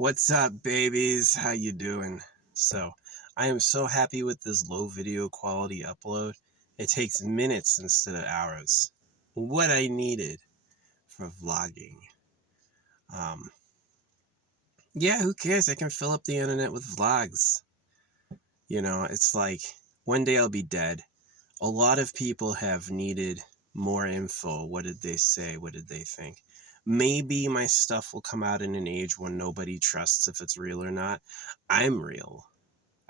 What's up, babies? How you doing? So, I am so happy with this low video quality upload. It takes minutes instead of hours. What I needed for vlogging. Um, yeah, who cares? I can fill up the internet with vlogs. It's like one day I'll be dead. A lot of people have needed more info. What did they say? What did they think? Maybe my stuff will come out in an age when nobody trusts if it's real or not. I'm real.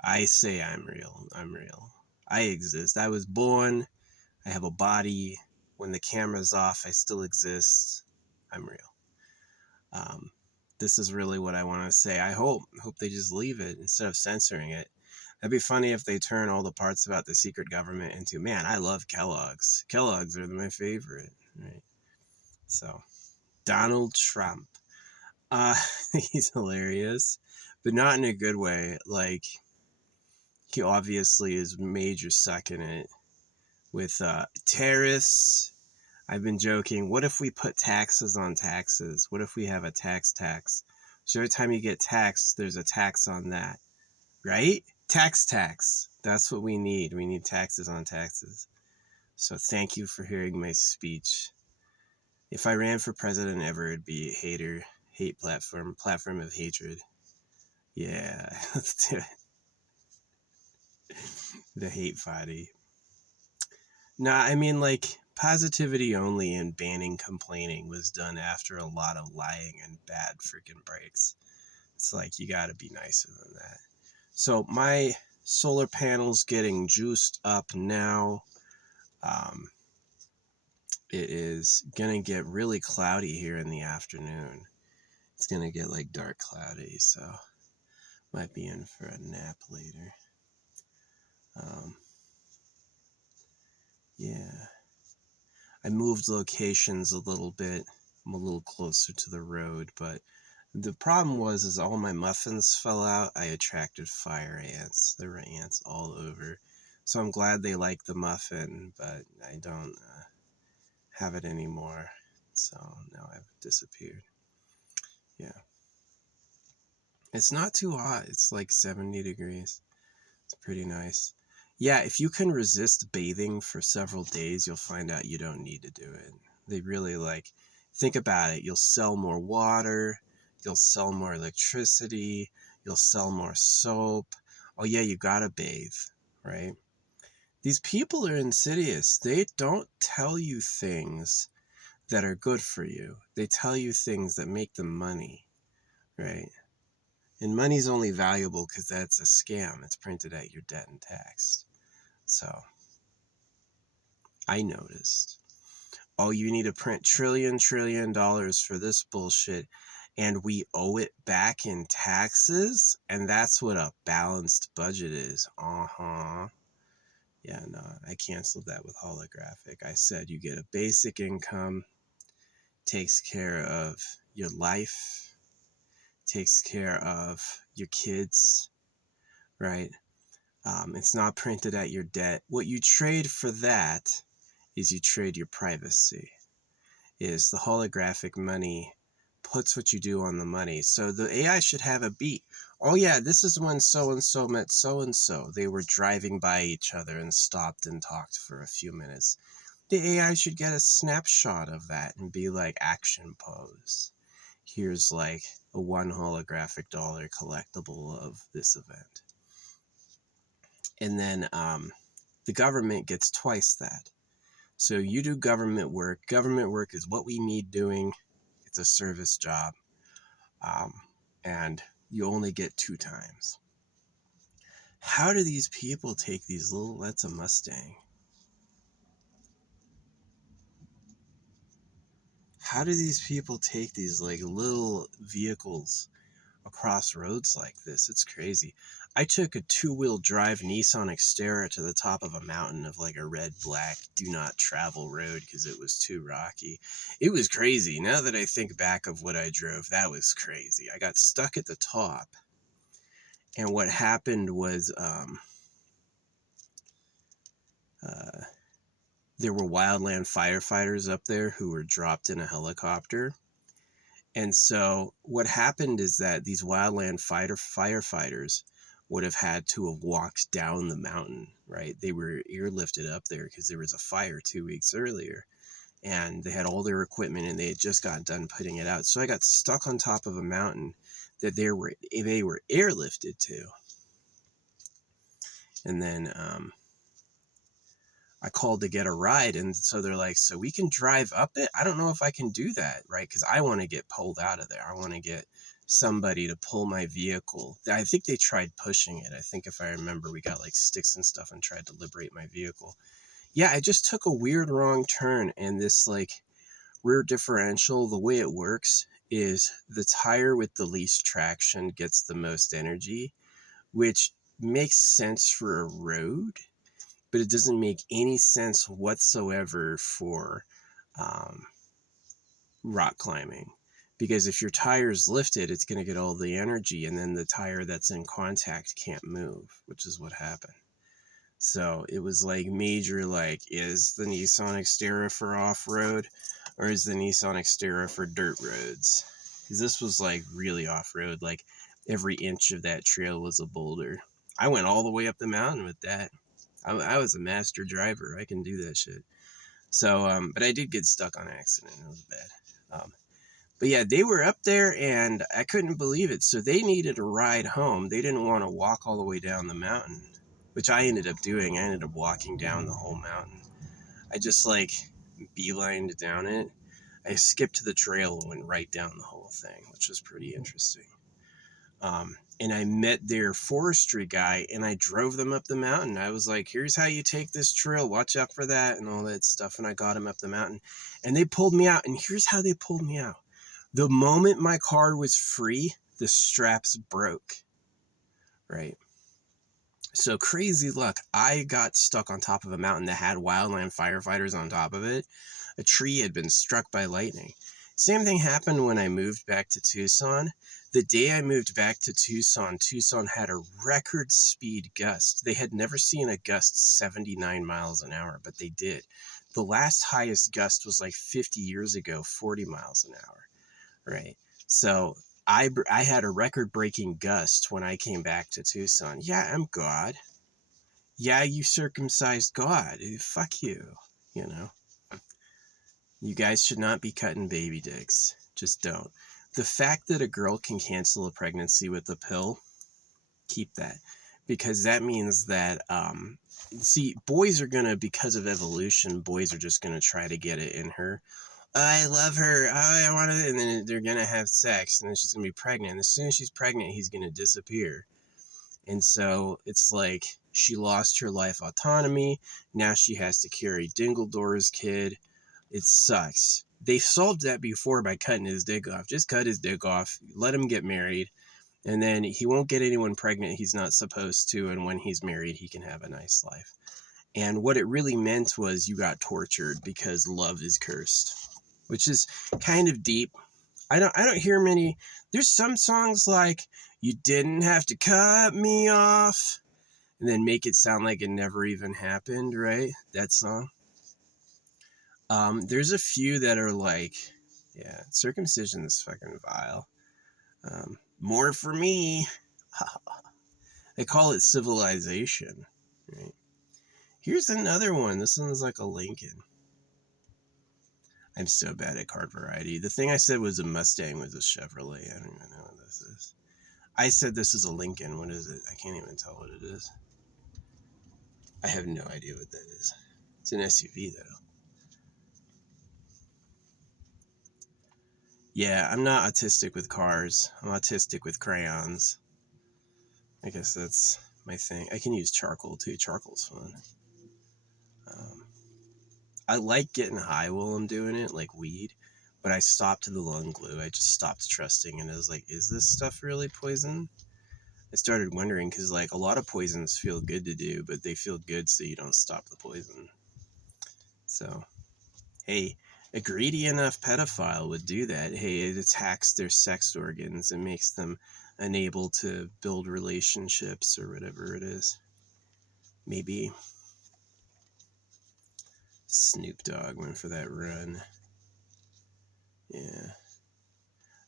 I say I'm real. I'm real. I exist. I was born. I have a body. When the camera's off, I still exist. I'm real. Um, this is really what I want to say. I hope they just leave it instead of censoring it. That'd be funny if they turn all the parts about the secret government into, man, I love Kellogg's. Kellogg's are my favorite, right? So, Donald Trump. He's hilarious, but not in a good way. Like, he obviously is major sucking it with tariffs. I've been joking. What if we put taxes on taxes? What if we have a tax? So every time you get taxed, there's a tax on that, right? Tax. That's what we need. We need taxes on taxes. So thank you for hearing my speech. If I ran for president ever, it'd be hate platform of hatred. Yeah, let's do it. The hate body. Nah, I mean, like, positivity only and banning complaining was done after a lot of lying and bad freaking breaks. It's like, you gotta be nicer than that. So, my solar panel's getting juiced up now. It is gonna get really cloudy here in the afternoon. It's gonna get, like, dark cloudy, so might be in for a nap later. Yeah. I moved locations a little bit. I'm a little closer to the road, but the problem was all my muffins fell out. I attracted fire ants. There were ants all over. So I'm glad they like the muffin, but I don't have it anymore. So now I've disappeared. Yeah. It's not too hot. It's like 70 degrees. It's pretty nice. Yeah, if you can resist bathing for several days, you'll find out you don't need to do it. They really think about it. You'll sell more water, you'll sell more electricity, you'll sell more soap. Oh yeah, you gotta bathe, right? These people are insidious. They don't tell you things that are good for you. They tell you things that make them money, right? And money's only valuable because that's a scam. It's printed at your debt and taxed. So, I noticed. Oh, you need to print trillion dollars for this bullshit, and we owe it back in taxes? And that's what a balanced budget is. Yeah, no, I canceled that with holographic. I said you get a basic income, takes care of your life, takes care of your kids, right? It's not printed at your debt. What you trade for that is you trade your privacy. Is the holographic money puts what you do on the money. So the AI should have a beat. Oh yeah, this is when so-and-so met so-and-so. They were driving by each other and stopped and talked for a few minutes. The AI should get a snapshot of that and be like, action pose. Here's like a $1 holographic dollar collectible of this event. And then the government gets twice that. So you do government work. Government work is what we need doing. It's a service job. And you only get 2 times. How do these people take these little... That's a Mustang. How do these people take these like little vehicles across roads like this? It's crazy. I took a 2-wheel drive Nissan Xterra to the top of a mountain of like a red black do not travel road because it was too rocky. It was crazy. Now that I think back of what I drove, that was crazy. I got stuck at the top, and what happened was there were wildland firefighters up there who were dropped in a helicopter, And so what happened is that these wildland firefighters would have had to have walked down the mountain, right? They were airlifted up there because there was a fire 2 weeks earlier, and they had all their equipment and they had just got done putting it out. So I got stuck on top of a mountain that they were airlifted to. And then I called to get a ride, and so they're like, so we can drive up it? I don't know if I can do that, right? Because I want to get pulled out of there. I want to get somebody to pull my vehicle. I think they tried pushing it. I think if I remember, we got like sticks and stuff and tried to liberate my vehicle. Yeah, I just took a weird wrong turn, and this like rear differential, the way it works is the tire with the least traction gets the most energy, which makes sense for a road, but it doesn't make any sense whatsoever for rock climbing. Because if your tire is lifted, it's going to get all the energy, and then the tire that's in contact can't move, which is what happened. So it was like major, like, is the Nissan Xterra for off-road, or is the Nissan Xterra for dirt roads? Because this was like really off-road, like every inch of that trail was a boulder. I went all the way up the mountain with that. I was a master driver. I can do that shit. So, but I did get stuck on accident. It was bad. But yeah, they were up there and I couldn't believe it. So they needed a ride home. They didn't want to walk all the way down the mountain, which I ended up doing. I ended up walking down the whole mountain. I just like beelined down it. I skipped the trail and went right down the whole thing, which was pretty interesting. And I met their forestry guy and I drove them up the mountain. I was like, here's how you take this trail. Watch out for that and all that stuff. And I got him up the mountain and they pulled me out. And here's how they pulled me out. The moment my car was free, the straps broke, right? So crazy luck. I got stuck on top of a mountain that had wildland firefighters on top of it. A tree had been struck by lightning. Same thing happened when I moved back to Tucson. The day I moved back to Tucson, Tucson had a record speed gust. They had never seen a gust 79 miles an hour, but they did. The last highest gust was like 50 years ago, 40 miles an hour, right? So I had a record-breaking gust when I came back to Tucson. Yeah, I'm God. Yeah, you circumcised God. Fuck you, you know. You guys should not be cutting baby dicks. Just don't. The fact that a girl can cancel a pregnancy with a pill, keep that. Because that means that, see, boys are going to, because of evolution, boys are just going to try to get it in her. I love her. I want to, and then they're going to have sex, and then she's going to be pregnant. And as soon as she's pregnant, he's going to disappear. And so it's like she lost her life autonomy. Now she has to carry Dingledor's kid. It sucks. They solved that before by cutting his dick off. Just cut his dick off, let him get married, and then he won't get anyone pregnant he's not supposed to, and when he's married, he can have a nice life. And what it really meant was you got tortured because love is cursed, which is kind of deep. I don't hear many. There's some songs like "You Didn't Have to Cut Me Off," and then make it sound like it never even happened, right? That song. There's a few that are like, yeah, circumcision is fucking vile. More for me. They call it civilization, right? Here's another one. This one's like a Lincoln. I'm so bad at card variety. The thing I said was a Mustang was a Chevrolet. I don't even know what this is. I said this is a Lincoln. What is it? I can't even tell what it is. I have no idea what that is. It's an SUV though. Yeah, I'm not autistic with cars. I'm autistic with crayons. I guess that's my thing. I can use charcoal too. Charcoal's fun. I like getting high while I'm doing it, like weed, but I stopped the lung glue. I just stopped trusting, and I was like, is this stuff really poison? I started wondering because, like, a lot of poisons feel good to do, but they feel good so you don't stop the poison. So, hey, a greedy enough pedophile would do that. Hey, it attacks their sex organs and makes them unable to build relationships or whatever it is. Maybe. Snoop Dogg went for that run. Yeah.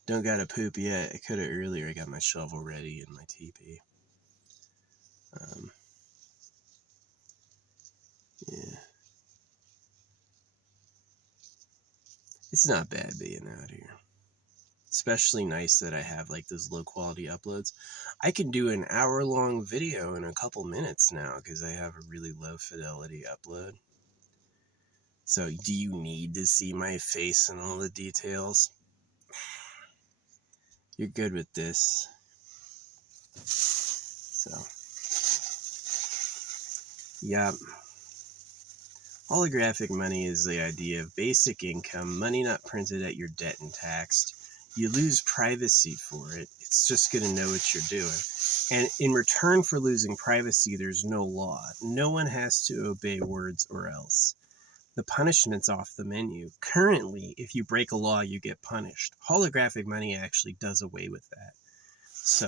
Don't gotta poop yet. I could have earlier. I got my shovel ready in my teepee. Yeah. It's not bad being out here. Especially nice that I have like those low quality uploads. I can do an hour-long video in a couple minutes now because I have a really low fidelity upload. So do you need to see my face and all the details? You're good with this. So, yep. Holographic money is the idea of basic income, money not printed at your debt and taxed. You lose privacy for it. It's just going to know what you're doing. And in return for losing privacy, there's no law. No one has to obey words or else. The punishment's off the menu. Currently, if you break a law, you get punished. Holographic money actually does away with that. So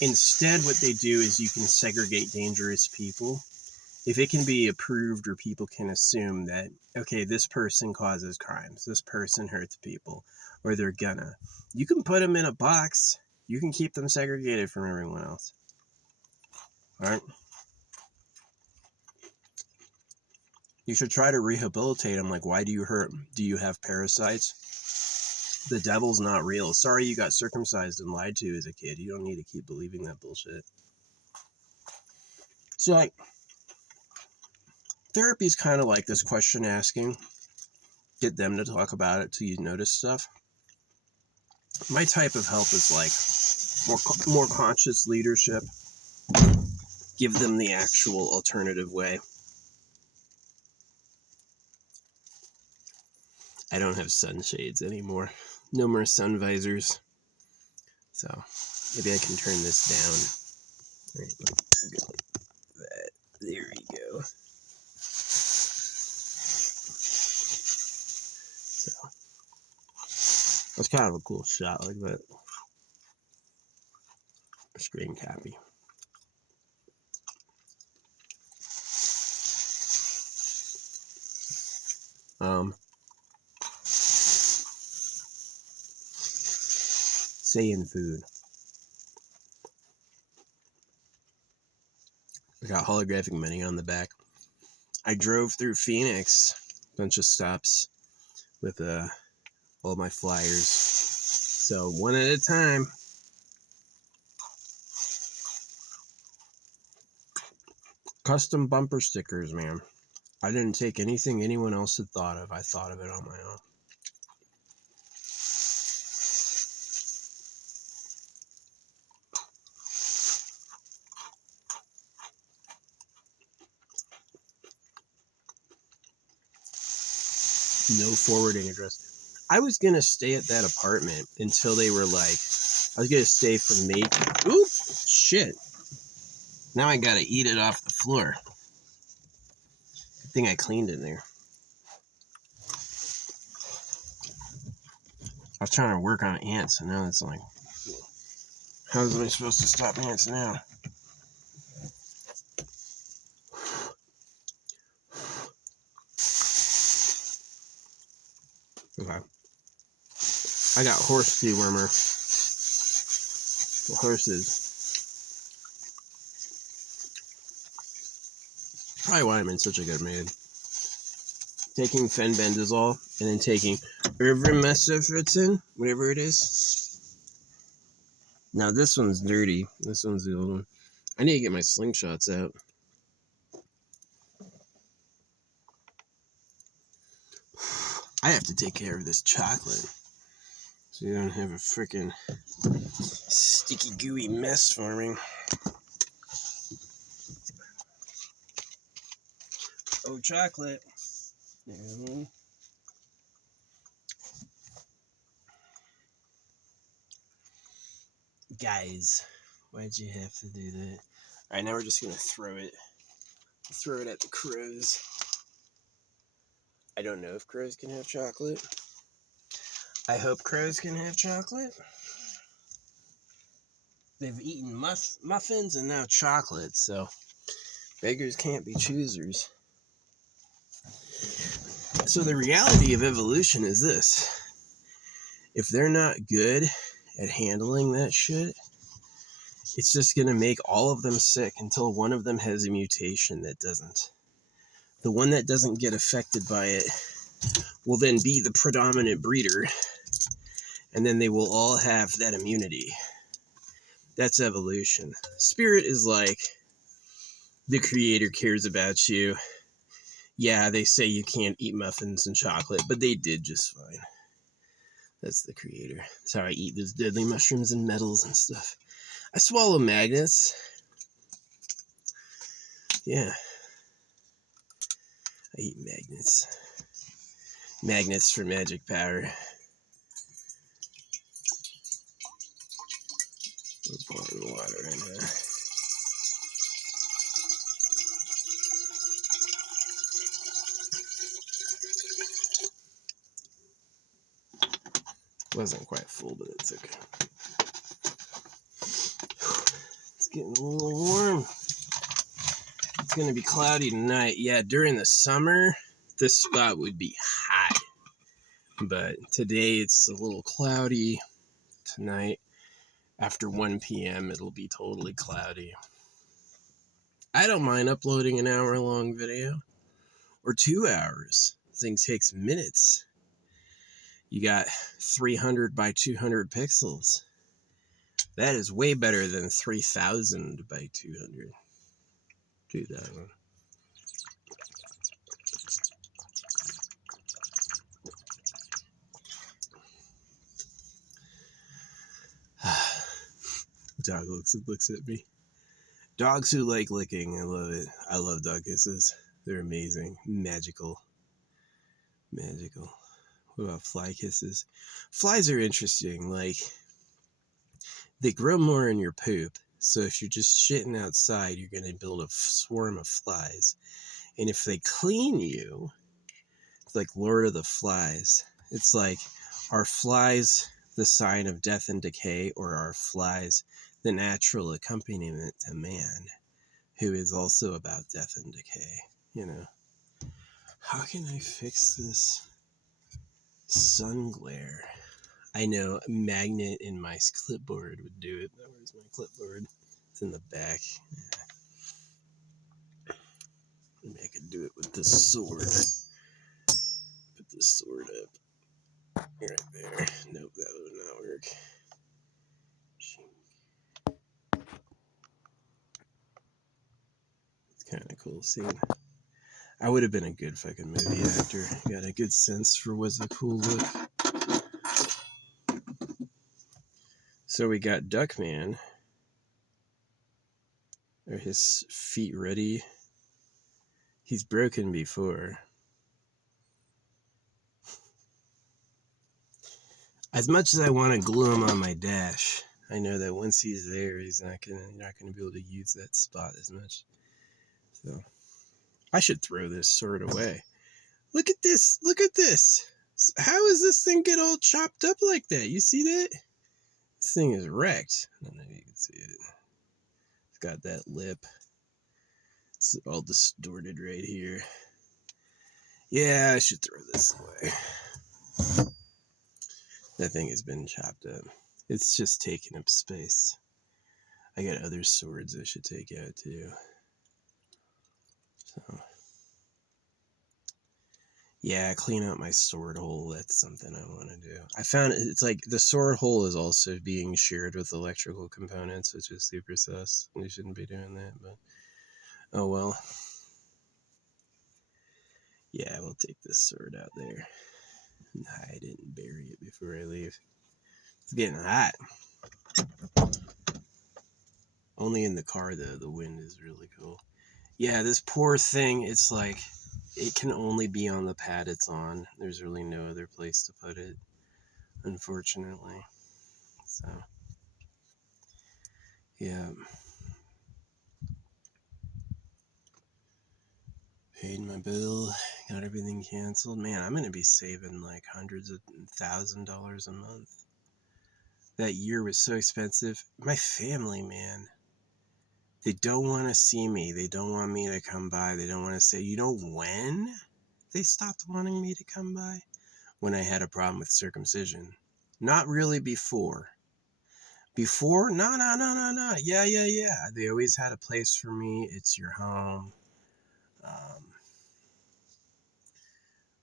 instead, what they do is you can segregate dangerous people. If it can be approved or people can assume that, okay, this person causes crimes, this person hurts people, or they're gonna, you can put them in a box. You can keep them segregated from everyone else. All right? You should try to rehabilitate them. Like, why do you hurt? Do you have parasites? The devil's not real. Sorry you got circumcised and lied to as a kid. You don't need to keep believing that bullshit. So, like, therapy's kind of like this question asking. Get them to talk about it till you notice stuff. My type of help is like more conscious leadership. Give them the actual alternative way. I don't have sunshades anymore. No more sun visors. So maybe I can turn this down. Right, go like that. There we go. So that's kind of a cool shot like that. Screen copy. Saying food. I got holographic money on the back. I drove through Phoenix, bunch of stops with all my flyers. So one at a time. Custom bumper stickers, man. I didn't take anything anyone else had thought of. I thought of it on my own. No forwarding address. I was going to stay at that apartment until they were like, I was going to stay for May. Oop, shit. Now I got to eat it off the floor. Good thing I cleaned in there. I was trying to work on ants, and now it's like, how am I supposed to stop ants now? Okay. I got horse dewormer. Horses. Probably why I'm in such a good mood. Taking fenbendazole and then taking ivermectin, whatever it is. Now this one's dirty. This one's the old one. I need to get my slingshots out. I have to take care of this chocolate so you don't have a freaking sticky gooey mess forming. Oh, chocolate. Yeah. Guys, why'd you have to do that? Alright, now we're just gonna throw it at the crows. I don't know if crows can have chocolate. I hope crows can have chocolate. They've eaten muffins and now chocolate, so beggars can't be choosers. So the reality of evolution is this. If they're not good at handling that shit, it's just going to make all of them sick until one of them has a mutation that doesn't. The one that doesn't get affected by it will then be the predominant breeder, and then they will all have that immunity. That's evolution. Spirit is like, the creator cares about you. Yeah, they say you can't eat muffins and chocolate, but they did just fine. That's the creator. That's how I eat those deadly mushrooms and metals and stuff. I swallow magnets. Yeah. I eat magnets. Magnets for magic power. We're pouring water in here. Wasn't quite full, but it's okay. It's getting a little warm. It's going to be cloudy tonight. Yeah, during the summer, this spot would be hot. But today it's a little cloudy. Tonight, after 1 p.m., it'll be totally cloudy. I don't mind uploading an hour-long video. Or 2 hours. This thing takes minutes. You got 300 by 200 pixels. That is way better than 3000 by 200. 2000. Dog looks at me. Dogs who like licking, I love it. I love dog kisses. They're amazing. Magical. Magical. What about fly kisses? Flies are interesting. Like, they grow more in your poop. So if you're just shitting outside, you're going to build a swarm of flies. And if they clean you, it's like Lord of the Flies. It's like, are flies the sign of death and decay, or are flies the natural accompaniment to man, who is also about death and decay? You know, how can I fix this sun glare? I know a magnet in my clipboard would do it. Where's my clipboard? It's in the back. Yeah. Maybe I could do it with this sword. Put this sword up right there. Nope, that would not work. It's kind of cool scene. I would have been a good fucking movie actor. Got a good sense for what's a cool look. So we got Duckman. Are his feet ready? He's broken before. As much as I want to glue him on my dash, I know that once he's there, you're not gonna be able to use that spot as much. So I should throw this sword away. Look at this! Look at this! How is this thing get all chopped up like that? You see that? This thing is wrecked. I don't know if you can see it. It's got that lip. It's all distorted right here. Yeah, I should throw this away. That thing has been chopped up. It's just taking up space. I got other swords I should take out too. So, yeah, clean out my sword hole. That's something I want to do. I found it's like the sword hole is also being shared with electrical components, which is super sus. We shouldn't be doing that, but oh well. Yeah, we'll take this sword out there and hide it and bury it before I leave. It's getting hot. Only in the car though. The wind is really cool. Yeah, this poor thing, it's like, it can only be on the pad it's on. There's really no other place to put it, unfortunately. So, yeah. Paid my bill, got everything canceled. Man, I'm going to be saving like hundreds of $1,000s a month. That year was so expensive. My family, man, they don't want to see me. They don't want me to come by. They don't want to say, you know when they stopped wanting me to come by? When I had a problem with circumcision. Not really before. Before? No. Yeah. They always had a place for me. It's your home.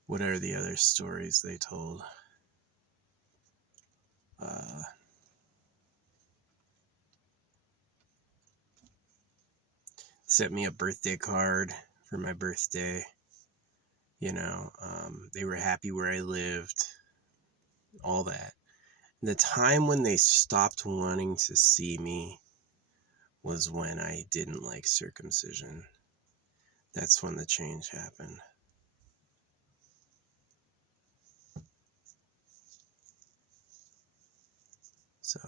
What are the other stories they told? Sent me a birthday card for my birthday. You know, they were happy where I lived. All that. The time when they stopped wanting to see me was when I didn't like circumcision. That's when the change happened. So,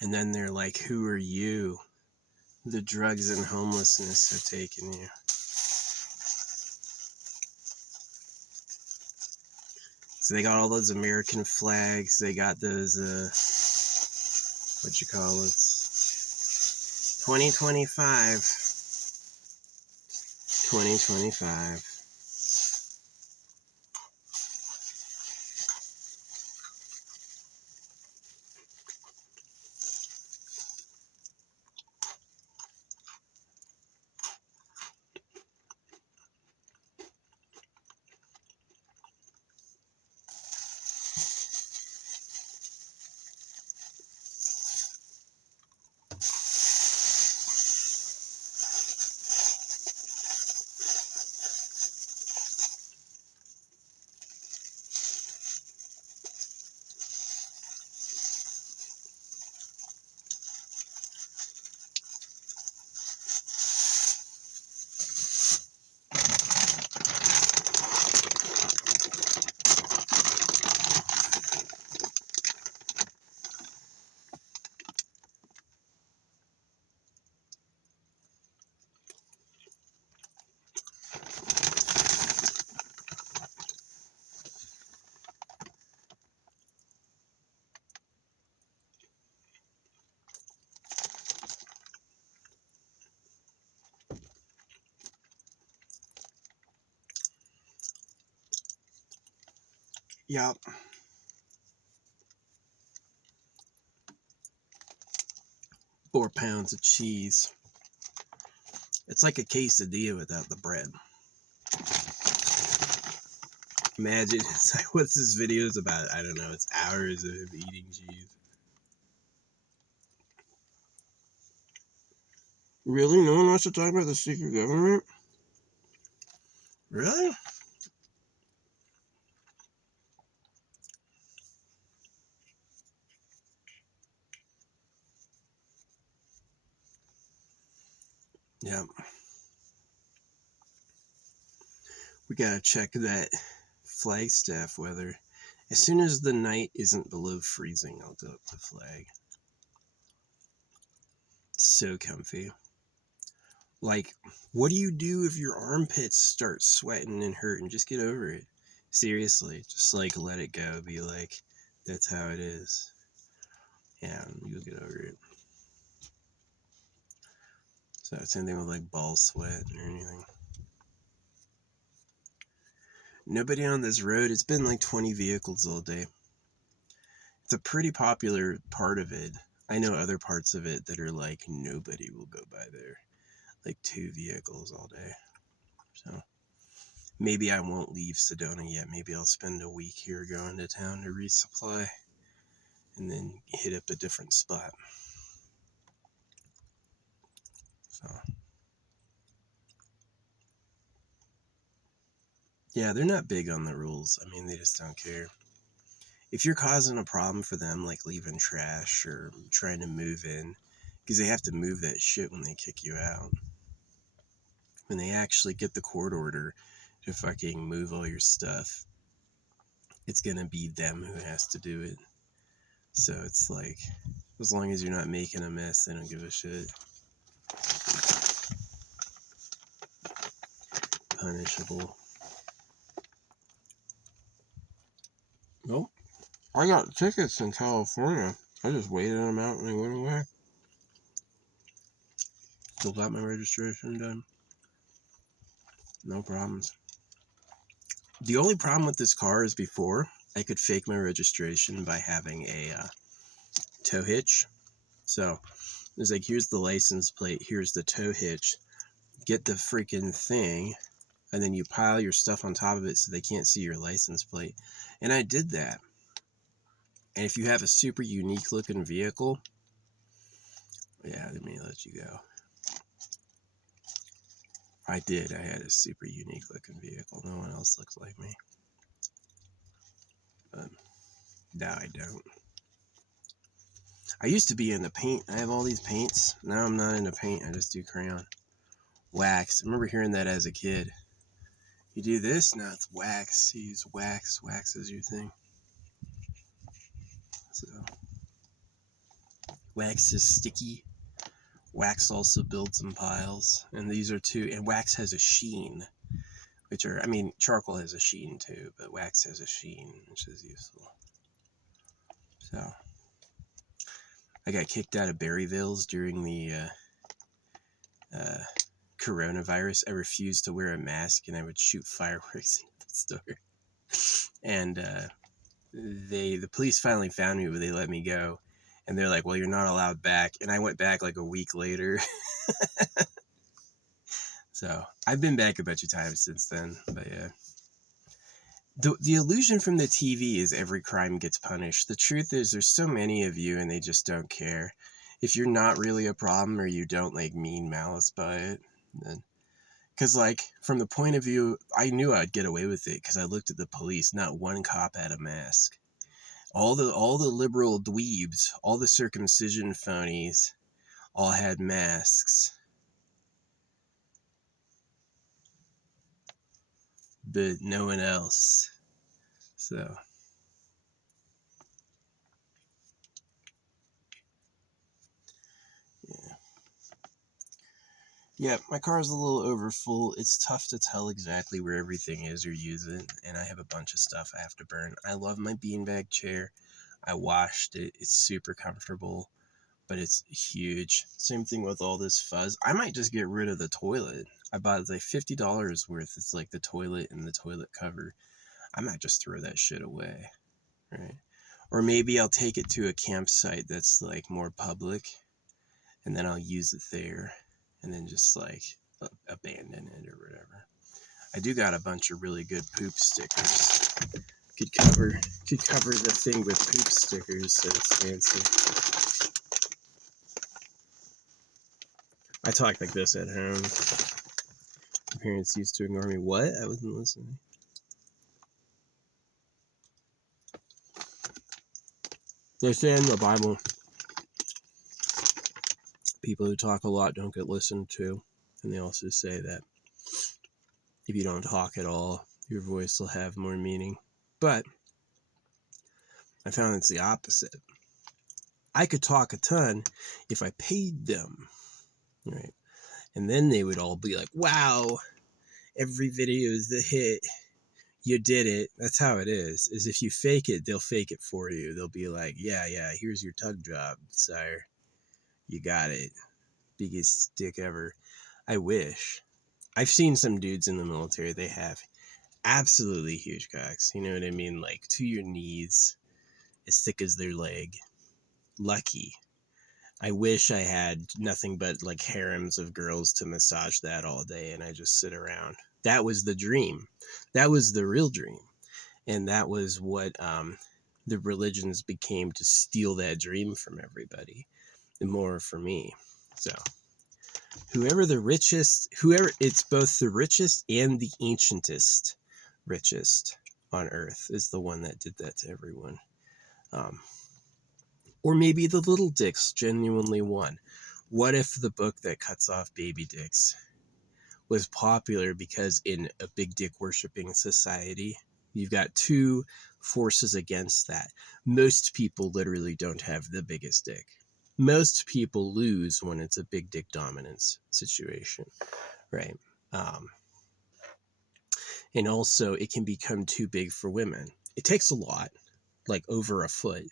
and then they're like, who are you? The drugs and homelessness have taken you. So they got all those American flags. They got those, what you call it? 2025. 2025. Yup. 4 pounds of cheese. It's like a quesadilla without the bread. Imagine, it's like, what's this video about? I don't know, it's hours of him eating cheese. Really? No one wants to talk about the secret government? Really? Yeah. We gotta check that Flagstaff weather. As soon as the night isn't below freezing, I'll go up to Flag. It's so comfy. Like, what do you do if your armpits start sweating and hurting? Just get over it. Seriously, just like let it go. Be like, that's how it is. Yeah, you'll get over it. So same thing with like ball sweat or anything. Nobody on this road. It's been like 20 vehicles all day. It's a pretty popular part of it. I know other parts of it that are like nobody will go by there. Like 2 vehicles all day. So maybe I won't leave Sedona yet. Maybe I'll spend a week here going to town to resupply and then hit up a different spot. So yeah, they're not big on the rules. I mean, they just don't care. If you're causing a problem for them, like leaving trash or trying to move in, because they have to move that shit when they kick you out. When they actually get the court order to fucking move all your stuff, it's gonna be them who has to do it. So it's like, as long as you're not making a mess, they don't give a shit. Punishable. Nope. I got tickets in California. I just waited them out and they went away. Still got my registration done. No problems. The only problem with this car is before I could fake my registration by having a tow hitch. So it's like, here's the license plate, here's the tow hitch, get the freaking thing, and then you pile your stuff on top of it so they can't see your license plate. And I did that. And if you have a super unique looking vehicle, yeah, let me let you go. I did. I had a super unique looking vehicle. No one else looks like me. But now I don't. I used to be into paint. I have all these paints. Now I'm not into paint. I just do crayon. Wax. I remember hearing that as a kid. You do this, now it's wax. You use wax. Wax is your thing. So, wax is sticky. Wax also builds some piles. And these are two. And wax has a sheen. Which are, I mean, charcoal has a sheen too, but wax has a sheen, which is useful. So, I got kicked out of Berryville's during the coronavirus. I refused to wear a mask, and I would shoot fireworks into the store. And the police finally found me, but they let me go. And they're like, well, you're not allowed back. And I went back like a week later. So I've been back a bunch of times since then. But yeah. The illusion from the TV is every crime gets punished. The truth is there's so many of you and they just don't care. If you're not really a problem or you don't like mean malice by it, then... Because, like, from the point of view, I knew I'd get away with it because I looked at the police. Not one cop had a mask. All the liberal dweebs, all the circumcision phonies, all had masks. But no one else. So... yeah, my car is a little overfull. It's tough to tell exactly where everything is or use it, and I have a bunch of stuff I have to burn. I love my beanbag chair. I washed it. It's super comfortable, but it's huge. Same thing with all this fuzz. I might just get rid of the toilet. I bought it like $50 worth. It's like the toilet and the toilet cover. I might just throw that shit away, right? Or maybe I'll take it to a campsite that's like more public, and then I'll use it there. And then just like abandon it or whatever. I do got a bunch of really good poop stickers. Could cover the thing with poop stickers so it's fancy. I talk like this at home. My parents used to ignore me. What? I wasn't listening. They say in the Bible, people who talk a lot don't get listened to. And they also say that if you don't talk at all, your voice will have more meaning. But I found it's the opposite. I could talk a ton if I paid them, right? And then they would all be like, wow, every video is the hit. You did it. That's how it is if you fake it, they'll fake it for you. They'll be like, yeah, here's your tug job, sire. You got it. Biggest dick ever. I wish. I've seen some dudes in the military, they have absolutely huge cocks. You know what I mean? Like to your knees, as thick as their leg. Lucky. I wish I had nothing but like harems of girls to massage that all day and I just sit around. That was the dream. That was the real dream. And that was what the religions became to steal that dream from everybody. And more for me. So whoever it's both the richest and the ancientest richest on earth is the one that did that to everyone. Or maybe the little dicks genuinely won. What if the book that cuts off baby dicks was popular because in a big dick worshipping society, you've got two forces against that. Most people literally don't have the biggest dick. Most people lose when it's a big dick dominance situation, right? And also it can become too big for women. It takes a lot, like over a foot.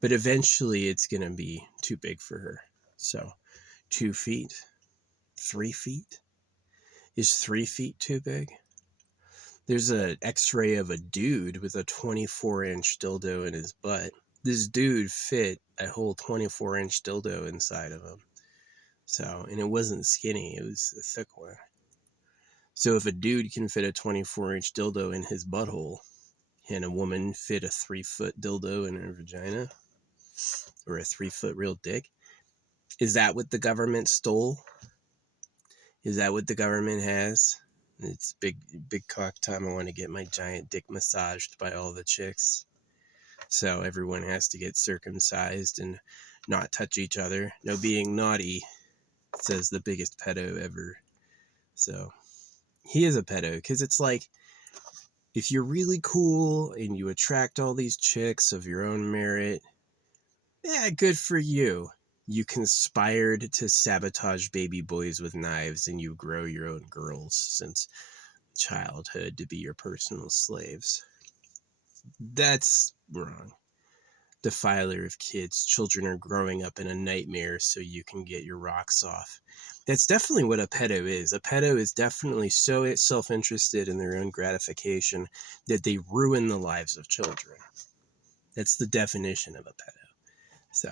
But eventually it's going to be too big for her. So 2 feet, 3 feet. Is 3 feet too big? There's an x-ray of a dude with a 24-inch dildo in his butt. This dude fit a whole 24-inch dildo inside of him. So, and it wasn't skinny, it was a thick one. So if a dude can fit a 24-inch dildo in his butthole, and a woman fit a 3-foot dildo in her vagina, or a 3-foot real dick, is that what the government stole? Is that what the government has? It's big cock time. I want to get my giant dick massaged by all the chicks. So everyone has to get circumcised and not touch each other. No being naughty, says the biggest pedo ever. So he is a pedo, because it's like, if you're really cool and you attract all these chicks of your own merit, yeah, good for you. You conspired to sabotage baby boys with knives, and you grow your own girls since childhood to be your personal slaves. That's wrong. Defiler of kids. Children are growing up in a nightmare so you can get your rocks off. That's definitely what a pedo is. A pedo is definitely so self-interested in their own gratification that they ruin the lives of children. That's the definition of a pedo. So,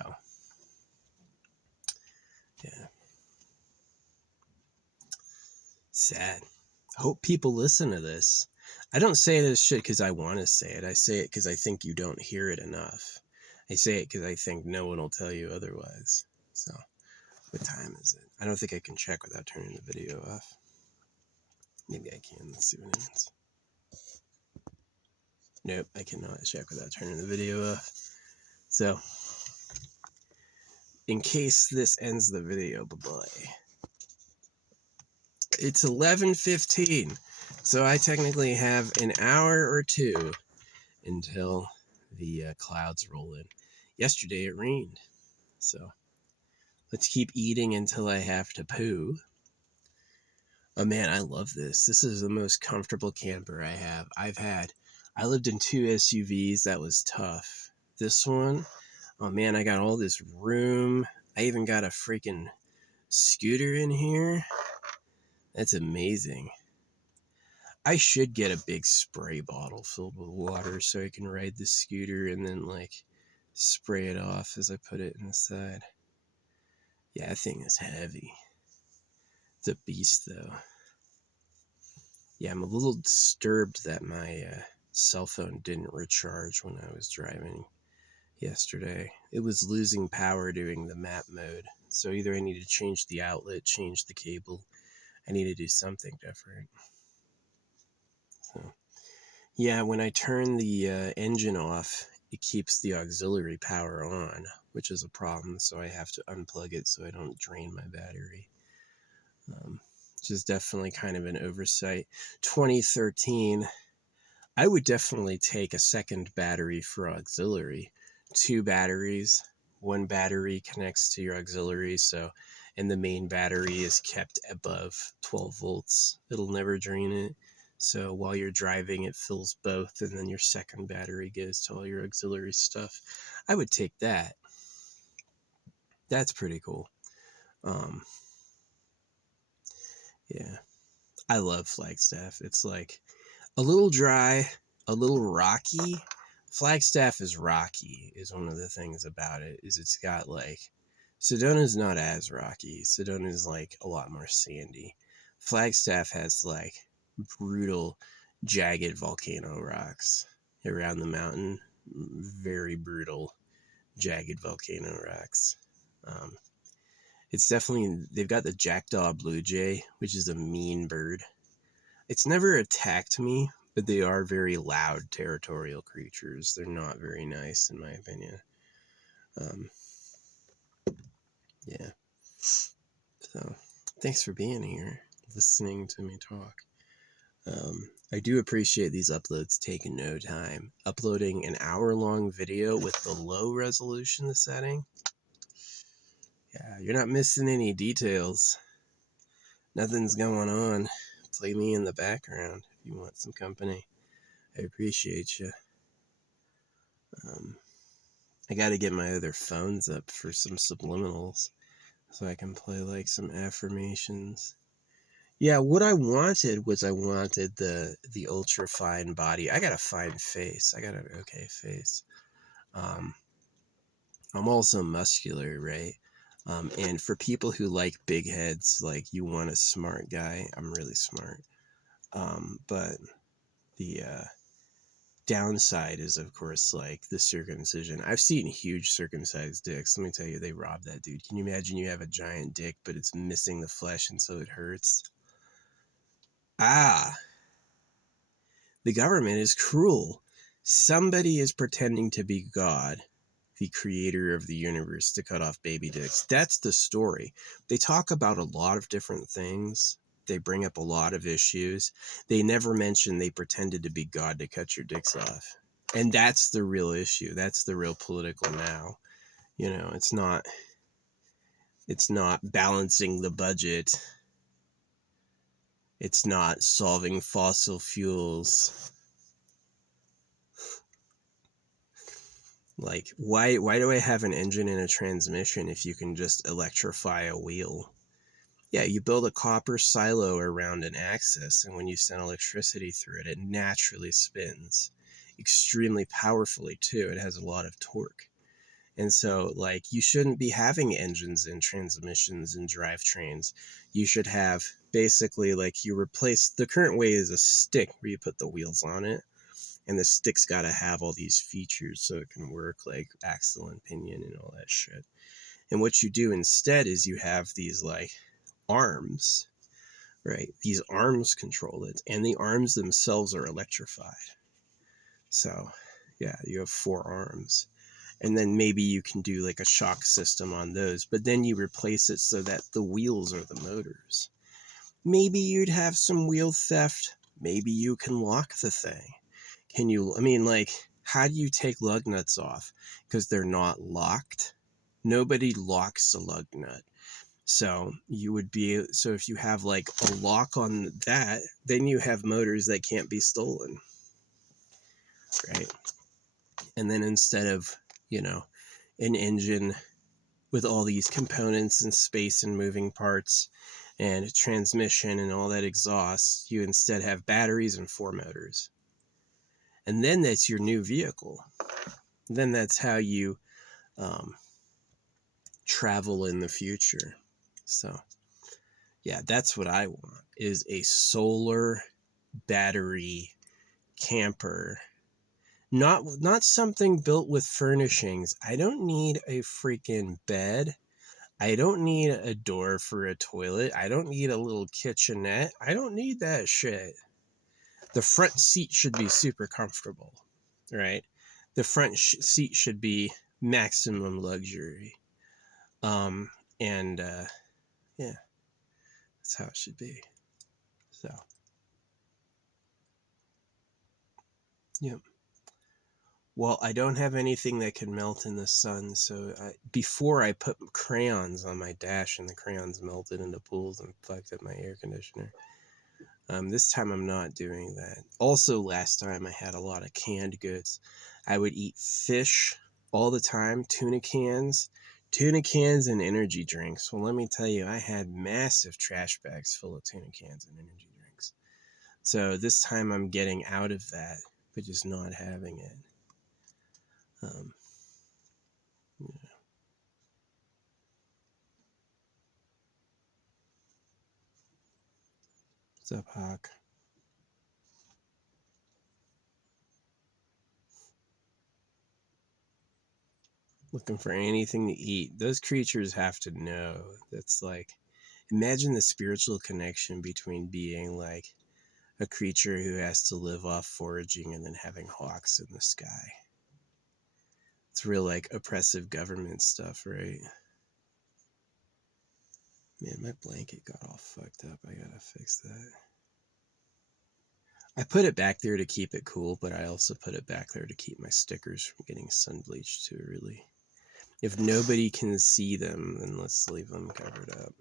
yeah. Sad. Hope people listen to this. I don't say this shit because I want to say it. I say it because I think you don't hear it enough. I say it because I think no one will tell you otherwise. So, what time is it? I don't think I can check without turning the video off. Maybe I can. Let's see what it is. Nope, I cannot check without turning the video off. So, in case this ends the video, bye-bye. It's 11:15, so I technically have an hour or two until the clouds roll in. Yesterday it rained, so let's keep eating until I have to poo. Oh man, I love this. This is the most comfortable camper I have. I lived in 2 SUVs. That was tough. This one, oh man, I got all this room. I even got a freaking scooter in here. That's amazing. I should get a big spray bottle filled with water so I can ride the scooter and then like spray it off as I put it inside. Yeah, that thing is heavy. It's a beast though. Yeah, I'm a little disturbed that my cell phone didn't recharge when I was driving yesterday. It was losing power during the map mode. So either I need to change the outlet, change the cable. I need to do something different. So, yeah, when I turn the engine off, it keeps the auxiliary power on, which is a problem. So I have to unplug it so I don't drain my battery. Which is definitely kind of an oversight. 2013, I would definitely take a second battery for auxiliary. 2 batteries. 1 battery connects to your auxiliary, and the main battery is kept above 12 volts. It'll never drain it. So while you're driving, it fills both, and then your second battery goes to all your auxiliary stuff. I would take that. That's pretty cool. Yeah. I love Flagstaff. It's like a little dry, a little rocky. Flagstaff is rocky, is one of the things about it, is it's got like, Sedona's not as rocky. Sedona's like a lot more sandy. Flagstaff has like brutal, jagged volcano rocks around the mountain. Very brutal, jagged volcano rocks. It's definitely, they've got the jackdaw blue jay, which is a mean bird. It's never attacked me, but they are very loud territorial creatures. They're not very nice, in my opinion. Yeah. So, thanks for being here, listening to me talk. I do appreciate these uploads taking no time. Uploading an hour-long video with the low resolution setting. Yeah, you're not missing any details. Nothing's going on. Play me in the background if you want some company. I appreciate you. I gotta get my other phones up for some subliminals so I can play like some affirmations. Yeah, what I wanted was I wanted the ultra fine body. I got a fine face. I got an okay face. Um, I'm also muscular, right? And for people who like big heads, like you want a smart guy, I'm really smart. But the downside is, of course, like the circumcision. I've seen huge circumcised dicks. Let me tell you, they robbed that dude. Can you imagine you have a giant dick, but it's missing the flesh and so it hurts? Ah, the government is cruel. Somebody is pretending to be God, the creator of the universe, to cut off baby dicks. That's the story. They talk about a lot of different things. They bring up a lot of issues. They never mention they pretended to be God to cut your dicks off. And that's the real issue. That's the real political now. You know, it's not balancing the budget. It's not solving fossil fuels. Like, why do I have an engine and a transmission if you can just electrify a wheel? Yeah, you build a copper silo around an axis, and when you send electricity through it, it naturally spins. Extremely powerfully, too. It has a lot of torque. And so, like, you shouldn't be having engines and transmissions and drivetrains. You should have basically, like, you replace the current way is a stick where you put the wheels on it. And the stick's got to have all these features so it can work, like axle and pinion and all that shit. And what you do instead is you have these, like, arms, right? These arms control it, and the arms themselves are electrified. So, yeah, you have 4 arms. And then maybe you can do like a shock system on those, but then you replace it so that the wheels are the motors. Maybe you'd have some wheel theft. Maybe you can lock the thing. Can you, I mean, like, how do you take lug nuts off? Because they're not locked. Nobody locks a lug nut. So you would be, so if you have like a lock on that, then you have motors that can't be stolen, right? And then instead of, you know, an engine with all these components and space and moving parts and transmission and all that exhaust, you instead have batteries and 4 motors. And then that's your new vehicle. Then that's how you travel in the future. So, yeah, that's what I want, is a solar battery camper. Not something built with furnishings. I don't need a freaking bed. I don't need a door for a toilet. I don't need a little kitchenette. I don't need that shit. The front seat should be super comfortable, right? The front seat should be maximum luxury. Um, and yeah, that's how it should be. So, yeah. Well, I don't have anything that can melt in the sun, so before I put crayons on my dash and the crayons melted into pools and fucked up my air conditioner. This time I'm not doing that. Also, last time I had a lot of canned goods. I would eat fish all the time, tuna cans and energy drinks. Well, let me tell you, I had massive trash bags full of tuna cans and energy drinks. So this time I'm getting out of that, but just not having it. Yeah. What's up, Hawk? Looking for anything to eat. Those creatures have to know. That's like, imagine the spiritual connection between being like a creature who has to live off foraging and then having hawks in the sky. It's real, like, oppressive government stuff, right? Man, my blanket got all fucked up. I gotta fix that. I put it back there to keep it cool, but I also put it back there to keep my stickers from getting sun bleached too early. If nobody can see them, then let's leave them covered up.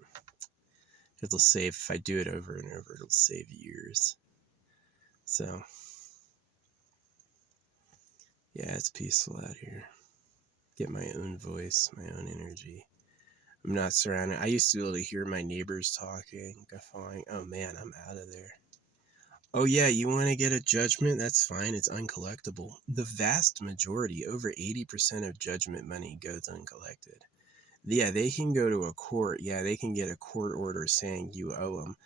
It'll save, if I do it over and over, it'll save years. So, yeah, it's peaceful out here. Get my own voice, my own energy. I'm not surrounded. I used to be able to hear my neighbors talking, guffawing. Oh man, I'm out of there. Oh yeah, you want to get a judgment? That's fine. It's uncollectible. The vast majority, over 80% of judgment money goes uncollected. Yeah, they can go to a court. Yeah, they can get a court order saying you owe them.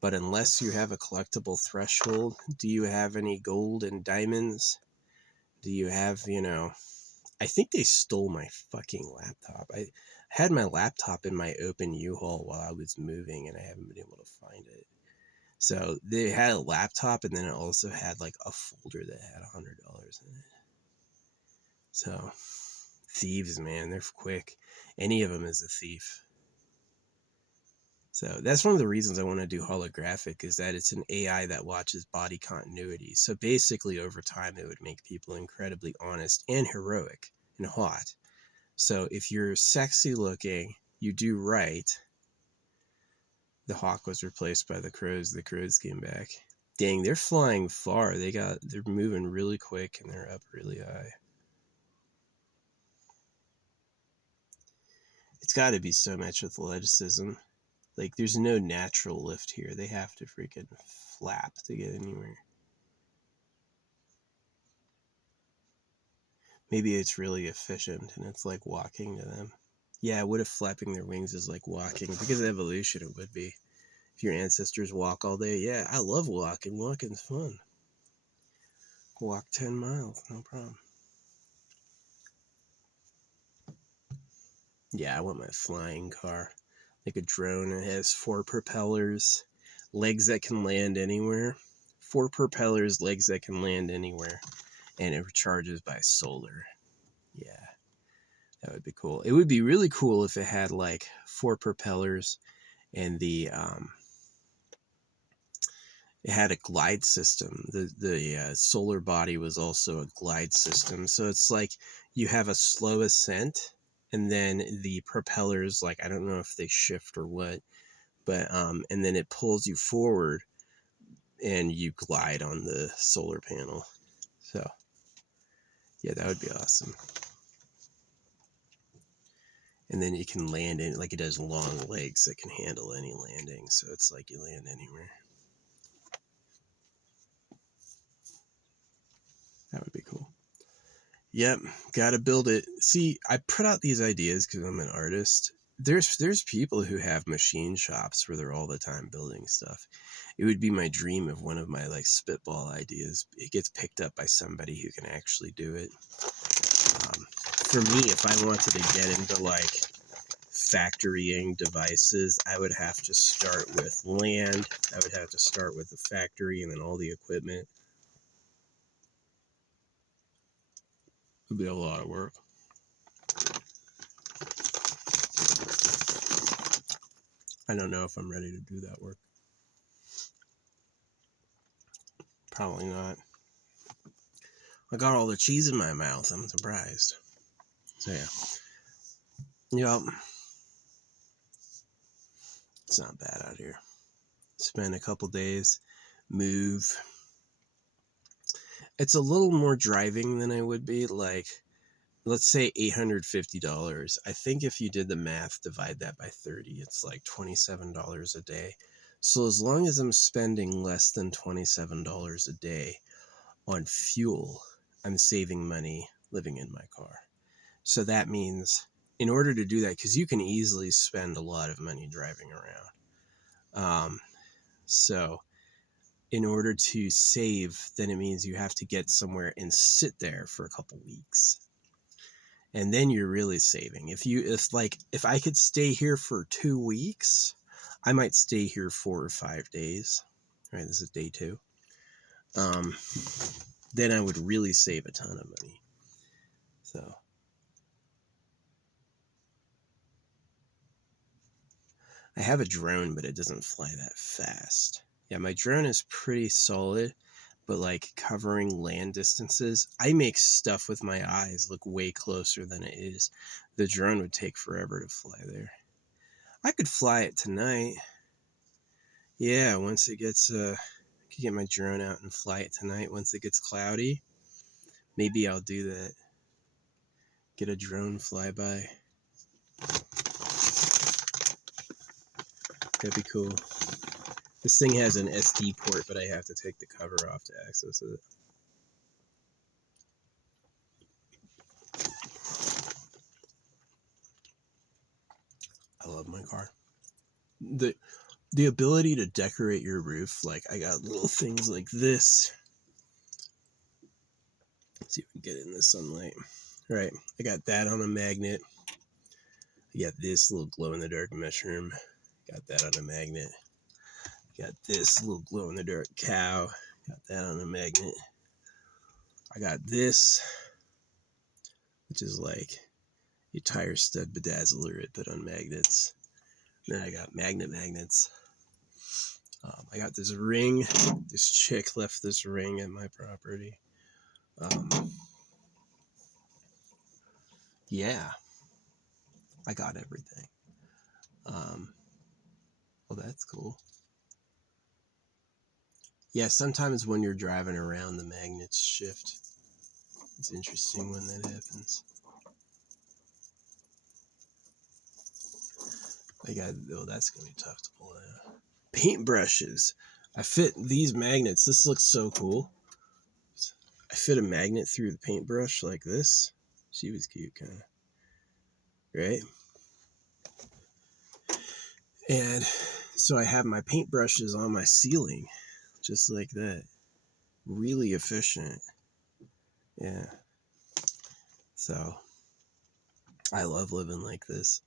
But unless you have a collectible threshold, do you have any gold and diamonds? Do you have, I think they stole my fucking laptop. I had my laptop in my open U-Haul while I was moving, and I haven't been able to find it. So they had a laptop, and then it also had like a folder that had $100 in it. So thieves, man, they're quick. Any of them is a thief. So that's one of the reasons I want to do holographic, is that it's an AI that watches body continuity. So basically over time, it would make people incredibly honest and heroic and hot. So if you're sexy looking, you do right. The hawk was replaced by the crows. The crows came back. Dang, they're flying far. They're moving really quick and they're up really high. It's got to be so much athleticism. Like, there's no natural lift here. They have to freaking flap to get anywhere. Maybe it's really efficient and it's like walking to them. Yeah, what if flapping their wings is like walking? Because of evolution, it would be. If your ancestors walk all day, yeah, I love walking. Walking's fun. Walk 10 miles, no problem. Yeah, I want my flying car. Like a drone. It has 4 propellers, legs that can land anywhere. 4 propellers, legs that can land anywhere. And it recharges by solar. Yeah, that would be cool. It would be really cool if it had like 4 propellers and it had a glide system. The solar body was also a glide system. So it's like you have a slow ascent, and then the propellers, like, I don't know if they shift or what, but and then it pulls you forward and you glide on the solar panel. So yeah, that would be awesome. And then you can land in, like, it has long legs that can handle any landing. So it's like you land anywhere. That would be cool. Yep, gotta build it. See, I put out these ideas because I'm an artist. There's people who have machine shops where they're all the time building stuff. It would be my dream if one of my like spitball ideas, it gets picked up by somebody who can actually do it. For me, if I wanted to get into like factorying devices, I would have to start with land. I would have to start with the factory and then all the equipment. It would be a lot of work. I don't know if I'm ready to do that work. Probably not. I got all the cheese in my mouth. I'm surprised. So yeah. Yep. It's not bad out here. Spend a couple days, move. It's a little more driving than I would be. Like, let's say $850. I think if you did the math, divide that by 30, it's like $27 a day. So as long as I'm spending less than $27 a day on fuel, I'm saving money living in my car. So that means in order to do that, because you can easily spend a lot of money driving around. So in order to save, then it means you have to get somewhere and sit there for a couple weeks. And then you're really saving. If I could stay here for 2 weeks, I might stay here 4 or 5 days. All right, this is day 2. Then I would really save a ton of money. So I have a drone, but it doesn't fly that fast. Yeah, my drone is pretty solid, but like covering land distances, I make stuff with my eyes look way closer than it is. The drone would take forever to fly there. I could fly it tonight. Yeah, once it gets, I could get my drone out and fly it tonight once it gets cloudy. Maybe I'll do that. Get a drone flyby. That'd be cool. This thing has an SD port, but I have to take the cover off to access it. I love my car. The ability to decorate your roof, like I got little things like this. Let's see if we can get in the sunlight. Right, I got that on a magnet. I got this little glow-in-the-dark mushroom. Got that on a magnet. Got this little glow-in-the-dark cow. Got that on a magnet. I got this, which is like a tire stud bedazzler it put on magnets. Then I got magnets. I got this ring. This chick left this ring at my property. Yeah, I got everything. Well, that's cool. Yeah, sometimes when you're driving around, the magnets shift. It's interesting when that happens. That's going to be tough to pull out. Paintbrushes. I fit these magnets. This looks so cool. I fit a magnet through the paintbrush like this. She was cute, kind of. Right? And so I have my paintbrushes on my ceiling, just like that. Really efficient. Yeah. So I love living like this.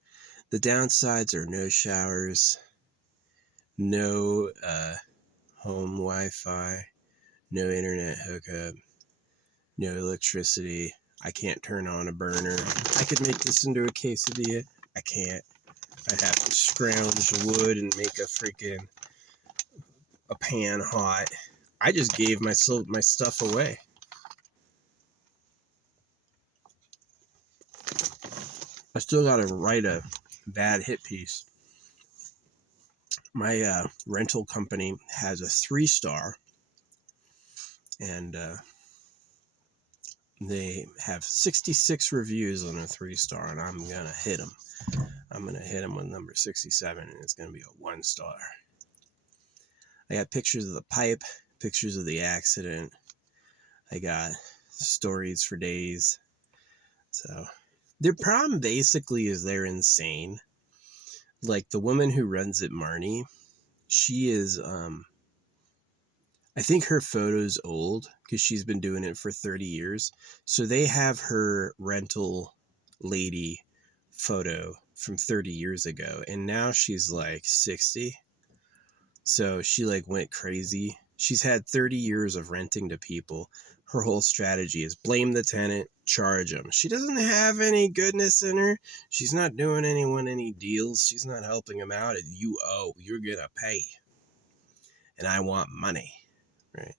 The downsides are no showers, no home Wi-Fi, no internet hookup, no electricity. I can't turn on a burner. I could make this into a quesadilla. I can't. I have to scrounge wood and make a pan hot. I just gave my stuff away. I still gotta write a bad hit piece. My rental company has a 3-star, and they have 66 reviews on a 3-star, and I'm gonna hit them. I'm gonna hit them with number 67, and it's gonna be a 1-star. I got pictures of the pipe, pictures of the accident. I got stories for days. So their problem basically is they're insane. Like the woman who runs it, Marnie, she is, I think her photo's old because she's been doing it for 30 years. So they have her rental lady photo from 30 years ago. And now she's like 60. So she like went crazy. She's had 30 years of renting to people. Her whole strategy is blame the tenant, charge them. She doesn't have any goodness in her. She's not doing anyone any deals. She's not helping them out. You owe, you're gonna pay. And I want money, right?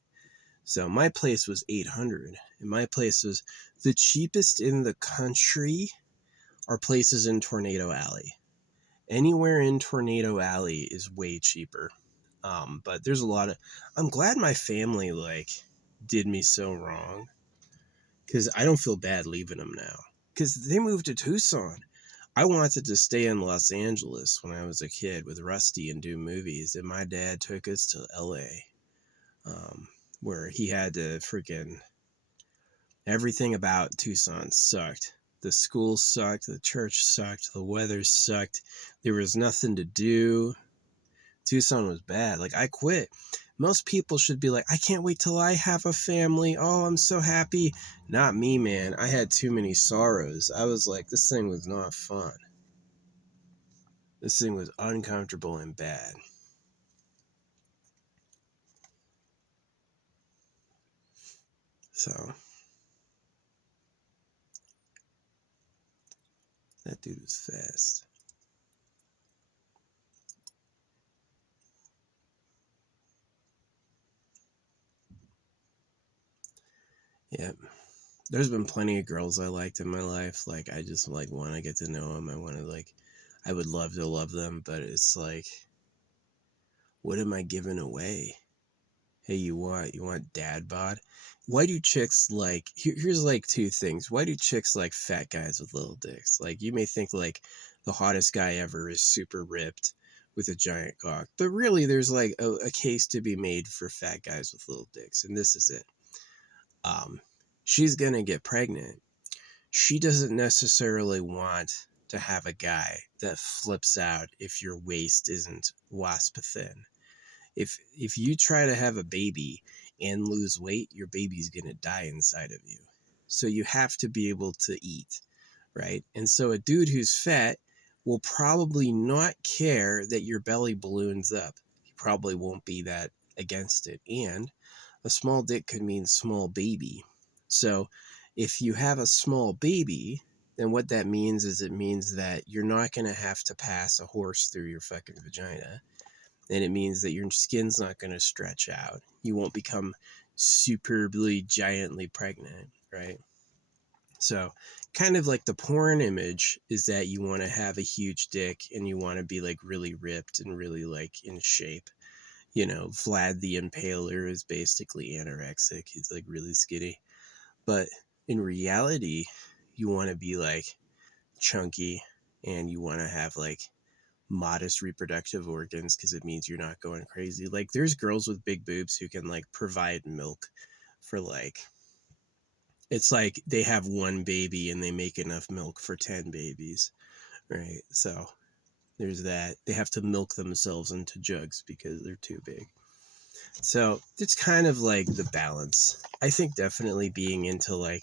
So my place was $800, and my place was the cheapest in the country. Are places in Tornado Alley. Anywhere in Tornado Alley is way cheaper. But there's a lot of, I'm glad my family like did me so wrong, because I don't feel bad leaving them now, because they moved to Tucson. I wanted to stay in Los Angeles when I was a kid with Rusty and do movies, and my dad took us to LA, where he had to everything about Tucson sucked. The school sucked, the church sucked, the weather sucked, there was nothing to do. Tucson was bad. Like, I quit. Most people should be like, I can't wait till I have a family. Oh, I'm so happy. Not me, man. I had too many sorrows. I was like, this thing was not fun. This thing was uncomfortable and bad. So, that dude was fast. Yeah, there's been plenty of girls I liked in my life. Like, I just like want to get to know them. I would love to love them, but it's like, what am I giving away? Hey, you want dad bod? Why do chicks like, here's like two things. Why do chicks like fat guys with little dicks? Like, you may think like the hottest guy ever is super ripped, with a giant cock. But really, there's like a case to be made for fat guys with little dicks, and this is it. She's gonna get pregnant. She doesn't necessarily want to have a guy that flips out if your waist isn't wasp thin. If you try to have a baby and lose weight, your baby's gonna die inside of you. So you have to be able to eat, right? And so a dude who's fat will probably not care that your belly balloons up. He probably won't be that against it. And a small dick could mean small baby. So if you have a small baby, then what that means is it means that you're not going to have to pass a horse through your fucking vagina. And it means that your skin's not going to stretch out. You won't become superbly, giantly pregnant, right? So kind of like the porn image is that you want to have a huge dick and you want to be like really ripped and really like in shape. You know, Vlad the Impaler is basically anorexic. He's like really skinny. But in reality, you want to be like chunky and you want to have like modest reproductive organs because it means you're not going crazy. Like there's girls with big boobs who can like provide milk for like, it's like they have one baby and they make enough milk for 10 babies, right? So there's that. They have to milk themselves into jugs because they're too big. So it's kind of like the balance. I think definitely being into like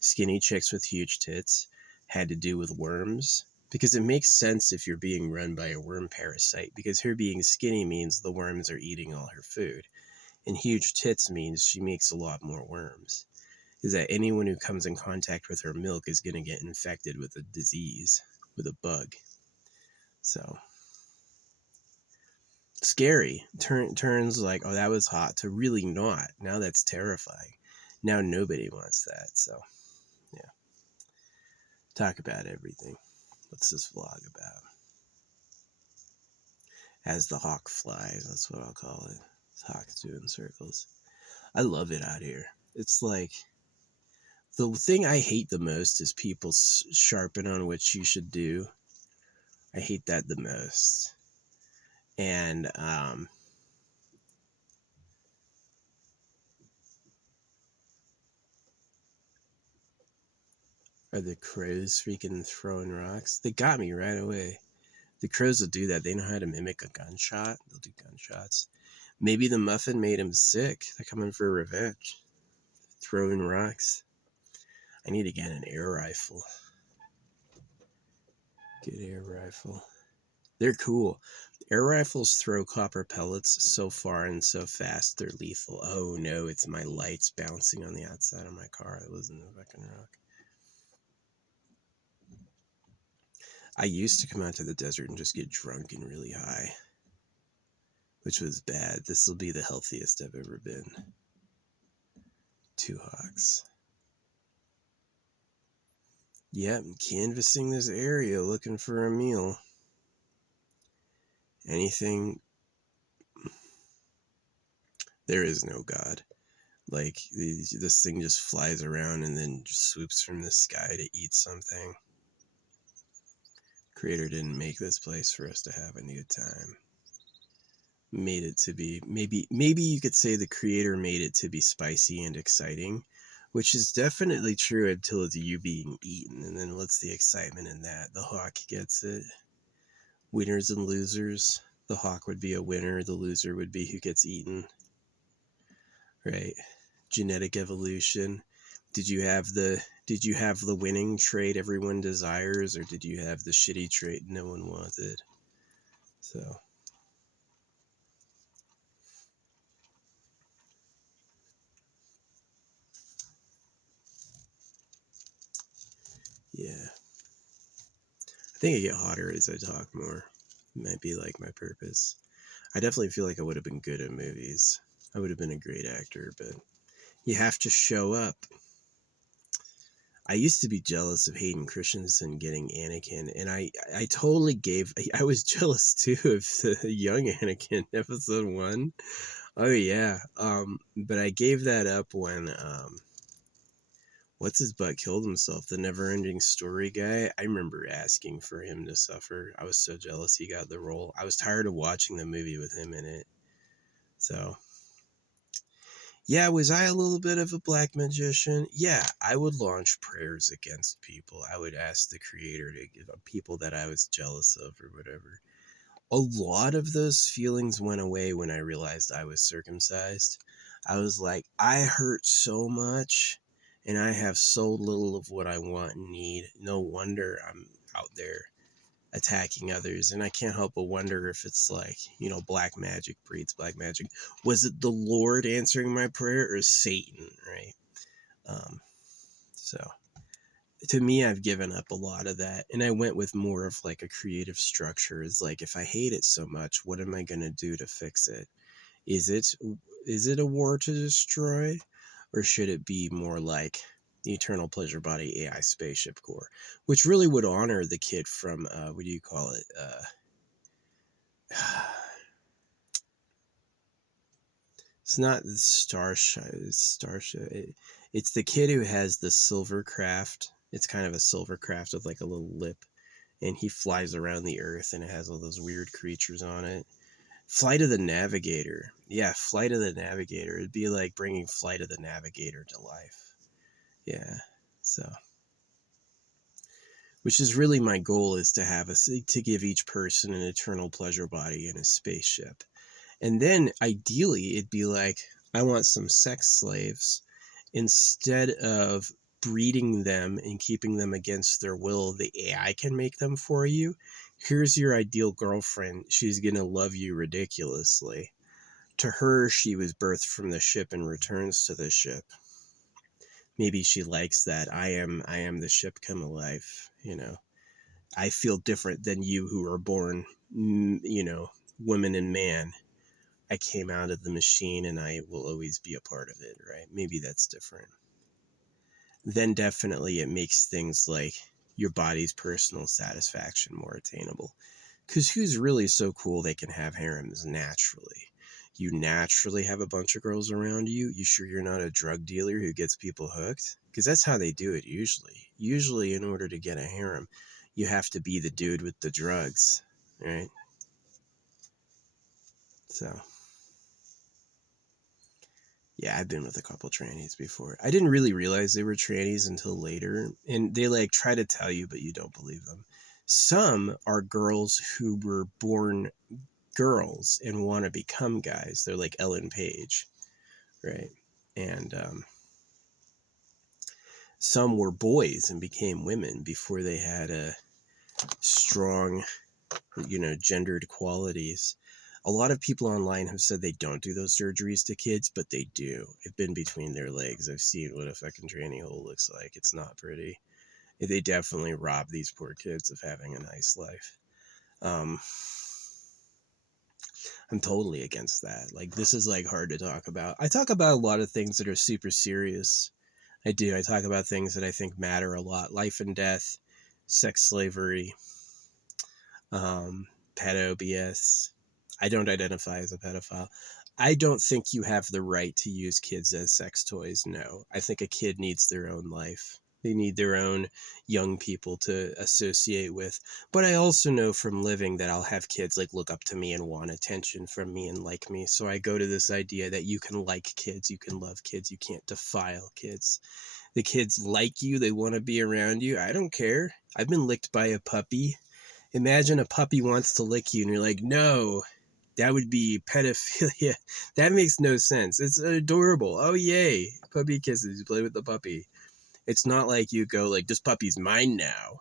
skinny chicks with huge tits had to do with worms, because it makes sense if you're being run by a worm parasite, because her being skinny means the worms are eating all her food, and huge tits means she makes a lot more worms. Is that anyone who comes in contact with her milk is going to get infected with a disease, with a bug. So scary. Turns like, oh, that was hot, to really not. Now that's terrifying. Now nobody wants that. So yeah, talk about everything. What's this vlog about? As the hawk flies, that's what I'll call it. Hawks doing circles. I love it out here. It's like, the thing I hate the most is people sharpen on what you should do. I hate that the most. And are the crows freaking throwing rocks? They got me right away. The crows will do that. They know how to mimic a gunshot. They'll do gunshots. Maybe the muffin made them sick. They're coming for revenge. Throwing rocks. I need to get an air rifle. Good air rifle. They're cool. Air rifles throw copper pellets so far and so fast they're lethal. Oh no, it's my lights bouncing on the outside of my car. It wasn't a fucking rock. I used to come out to the desert and just get drunk and really high, which was bad. This will be the healthiest I've ever been. 2 hawks. Yep, canvassing this area looking for a meal. Anything. There is no God. Like, this thing just flies around and then just swoops from the sky to eat something. Creator didn't make this place for us to have a good time. Made it to be, maybe you could say the creator made it to be spicy and exciting, which is definitely true until it's you being eaten. And then what's the excitement in that? The hawk gets it. Winners and losers. The hawk would be a winner. The loser would be who gets eaten. Right? Genetic evolution. Did you have the winning trait everyone desires, or did you have the shitty trait no one wanted? So yeah, I think I get hotter as I talk more. It might be like my purpose. I definitely feel like I would have been good at movies. I would have been a great actor, but you have to show up. I used to be jealous of Hayden Christensen getting Anakin, and I totally I was jealous too of the young Anakin, episode 1. Oh yeah. But I gave that up what's his butt killed himself, the Never Ending Story guy. I remember asking for him to suffer. I was so jealous he got the role. I was tired of watching the movie with him in it. So, yeah, was I a little bit of a black magician? Yeah, I would launch prayers against people. I would ask the creator to give up people that I was jealous of or whatever. A lot of those feelings went away when I realized I was circumcised. I was like, I hurt so much and I have so little of what I want and need. No wonder I'm out there attacking others. And I can't help but wonder if it's like, black magic breeds black magic. Was it the Lord answering my prayer or Satan, right? So to me, I've given up a lot of that, and I went with more of like a creative structure. Is like, if I hate it so much, what am I going to do to fix it? Is it a war to destroy, or should it be more like the Eternal Pleasure Body AI Spaceship Core, which really would honor the kid from what do you call it? It's not the Starship. It's the kid who has the silver craft. It's kind of a silver craft with like a little lip, and he flies around the earth, and it has all those weird creatures on it. Flight of the Navigator. Yeah, Flight of the Navigator. It'd be like bringing Flight of the Navigator to life. Yeah. So, which is really my goal, is to give each person an eternal pleasure body in a spaceship. And then ideally it'd be like, I want some sex slaves. Instead of breeding them and keeping them against their will, the AI can make them for you. Here's your ideal girlfriend. She's going to love you ridiculously. To her, she was birthed from the ship and returns to the ship. Maybe she likes that. I am the ship come alive, I feel different than you who are born, woman and man. I came out of the machine and I will always be a part of it, right? Maybe that's different. Then definitely it makes things like your body's personal satisfaction more attainable. Because who's really so cool they can have harems naturally? You naturally have a bunch of girls around you. You sure you're not a drug dealer who gets people hooked? Because that's how they do it usually. Usually, in order to get a harem, you have to be the dude with the drugs, right? So, yeah, I've been with a couple trannies before. I didn't really realize they were trannies until later. And they like try to tell you, but you don't believe them. Some are girls who were born girls and want to become guys. They're like Ellen Page, right? And some were boys and became women before they had a strong, gendered qualities. A lot of people online have said they don't do those surgeries to kids, but they do. I've been between their legs. I've seen what a fucking tranny hole looks like. It's not pretty. They definitely rob these poor kids of having a nice life. I'm totally against that. Like, this is like hard to talk about. I talk about a lot of things that are super serious. I do. I talk about things that I think matter a lot. Life and death, sex slavery, pedo BS. I don't identify as a pedophile. I don't think you have the right to use kids as sex toys. No. I think a kid needs their own life. They need their own young people to associate with. But I also know from living that I'll have kids like look up to me and want attention from me and like me. So I go to this idea that you can like kids, you can love kids, you can't defile kids. The kids like you, they want to be around you. I don't care. I've been licked by a puppy. Imagine a puppy wants to lick you and you're like, no, that would be pedophilia. That makes no sense. It's adorable. Oh, yay. Puppy kisses. You play with the puppy. It's not like you go like, this puppy's mine now.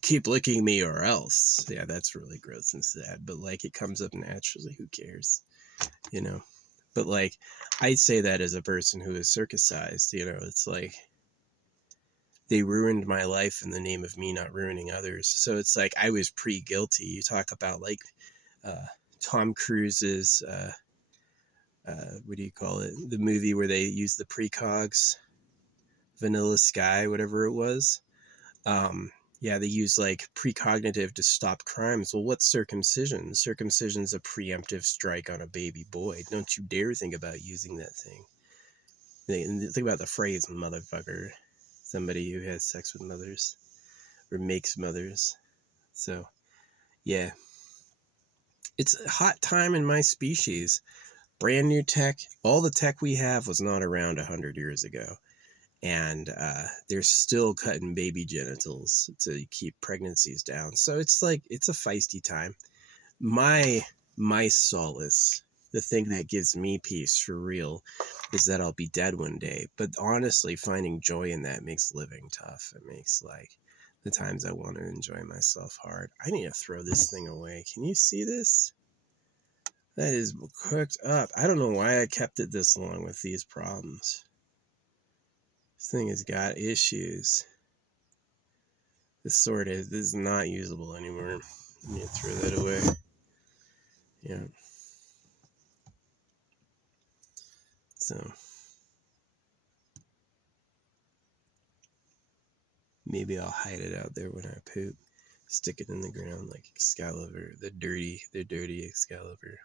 Keep licking me or else. Yeah, that's really gross and sad. But like, it comes up naturally. Who cares? But like, I say that as a person who is circumcised. It's like, they ruined my life in the name of me not ruining others. So it's like, I was pre-guilty. You talk about like Tom Cruise's what do you call it? The movie where they use the precogs, Vanilla Sky, whatever it was. Yeah, they use like precognitive to stop crimes. Well, what's circumcision? Circumcision's a preemptive strike on a baby boy. Don't you dare think about using that thing. Think about the phrase motherfucker. Somebody who has sex with mothers or makes mothers. So, yeah. It's a hot time in my species. Brand new tech. All the tech we have was not around 100 years ago. And they're still cutting baby genitals to keep pregnancies down. So it's like, it's a feisty time. My solace, the thing that gives me peace for real, is that I'll be dead one day. But honestly, finding joy in that makes living tough. It makes like the times I want to enjoy myself hard. I need to throw this thing away. Can you see this? That is cooked up. I don't know why I kept it this long with these problems. This thing has got issues. This is not usable anymore. I need to throw that away. Yeah. So maybe I'll hide it out there when I poop. Stick it in the ground like Excalibur, the dirty Excalibur.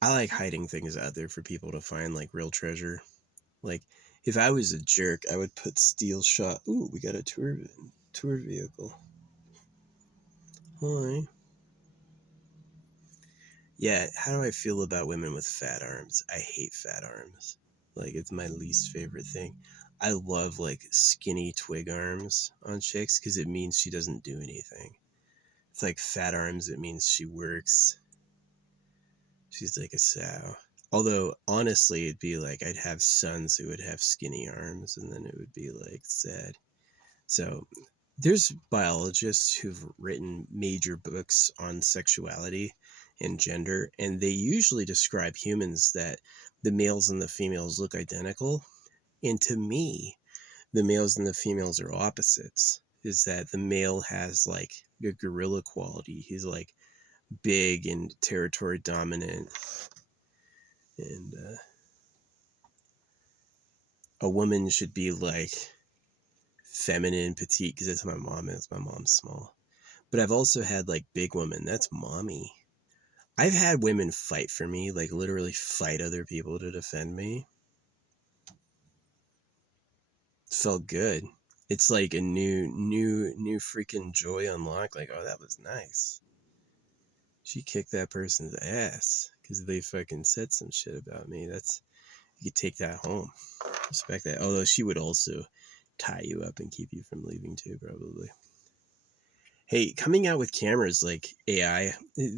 I like hiding things out there for people to find, like real treasure. Like if I was a jerk, I would put steel shot. Ooh, we got a tour vehicle. Hi. Yeah, how do I feel about women with fat arms? I hate fat arms. Like, it's my least favorite thing. I love, like, skinny twig arms on chicks because it means she doesn't do anything. It's like fat arms, it means she works. She's like a sow. Although, honestly, it'd be like I'd have sons who would have skinny arms, and then it would be, like, sad. So, there's biologists who've written major books on sexuality and gender, and they usually describe humans that the males and the females look identical. And to me, the males and the females are opposites. Is that the male has like a gorilla quality. He's like big and territory dominant. And a woman should be like feminine, petite, because that's how my mom is. My mom's small. But I've also had like big women. That's mommy. I've had women fight for me, like literally fight other people to defend me. It felt good. It's like a new freaking joy unlocked. Like, oh, that was nice. She kicked that person's ass because they fucking said some shit about me. That's, you could take that home. Respect that. Although she would also tie you up and keep you from leaving too, probably. Hey, coming out with cameras like AI,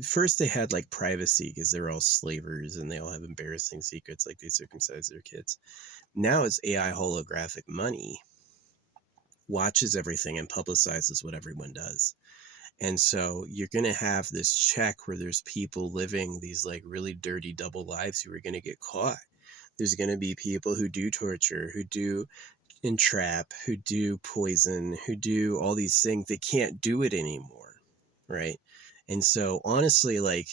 first they had like privacy because they're all slavers and they all have embarrassing secrets, like they circumcise their kids. Now it's AI holographic money, watches everything and publicizes what everyone does. And so you're going to have this check where there's people living these like really dirty double lives who are going to get caught. There's going to be people who do torture, who do entrap, who do poison, who do all these things. They can't do it anymore, right? And so honestly, like,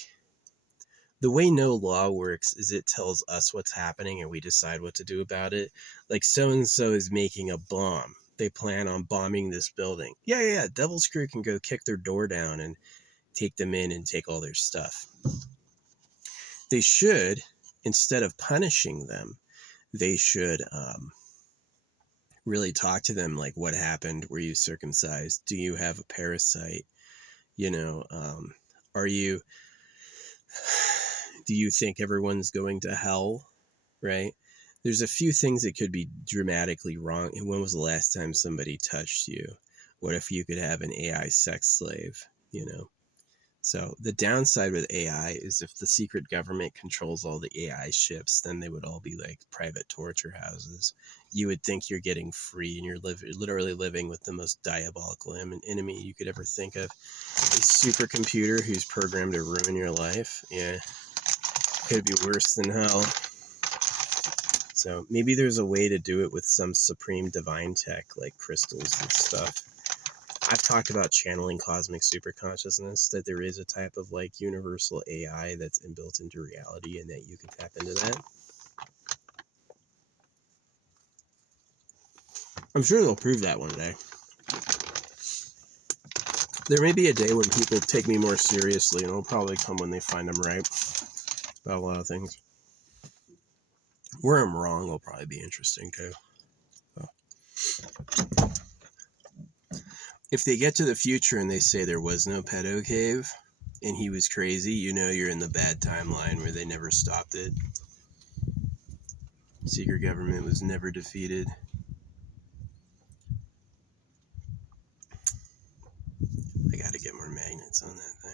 the way no law works is it tells us what's happening and we decide what to do about it. Like, so and so is making a bomb, they plan on bombing this building. Yeah, Devil's Crew can go kick their door down and take them in and take all their stuff. They should, instead of punishing them, they should really talk to them, like, what happened? Were you circumcised? Do you have a parasite? You know, are you, do you think everyone's going to hell? Right? There's a few things that could be dramatically wrong. And when was the last time somebody touched you? What if you could have an AI sex slave, you know? So the downside with AI is if the secret government controls all the AI ships, then they would all be like private torture houses. You would think you're getting free and you're literally living with the most diabolical enemy you could ever think of. A supercomputer who's programmed to ruin your life. Yeah, could be worse than hell. So maybe there's a way to do it with some supreme divine tech like crystals and stuff. I've talked about channeling cosmic superconsciousness, that there is a type of like universal AI that's inbuilt into reality and that you can tap into that. I'm sure they'll prove that one day. There may be a day when people take me more seriously, and it'll probably come when they find I'm right about a lot of things. Where I'm wrong will probably be interesting too. So, if they get to the future and they say there was no pedo cave and he was crazy, you know you're in the bad timeline where they never stopped it. Secret government was never defeated. I gotta get more magnets on that thing.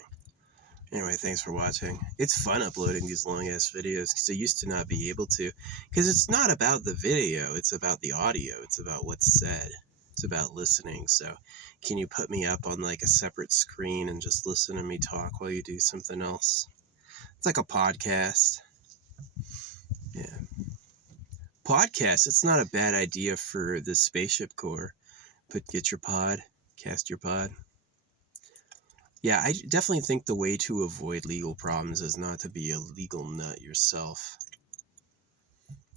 Anyway, thanks for watching. It's fun uploading these long-ass videos because I used to not be able to. Because it's not about the video, it's about the audio. It's about what's said. It's about listening. So can you put me up on like a separate screen and just listen to me talk while you do something else? It's like a podcast. Yeah. Podcast, it's not a bad idea for the Spaceship Corps. Get your pod, cast your pod. Yeah, I definitely think the way to avoid legal problems is not to be a legal nut yourself.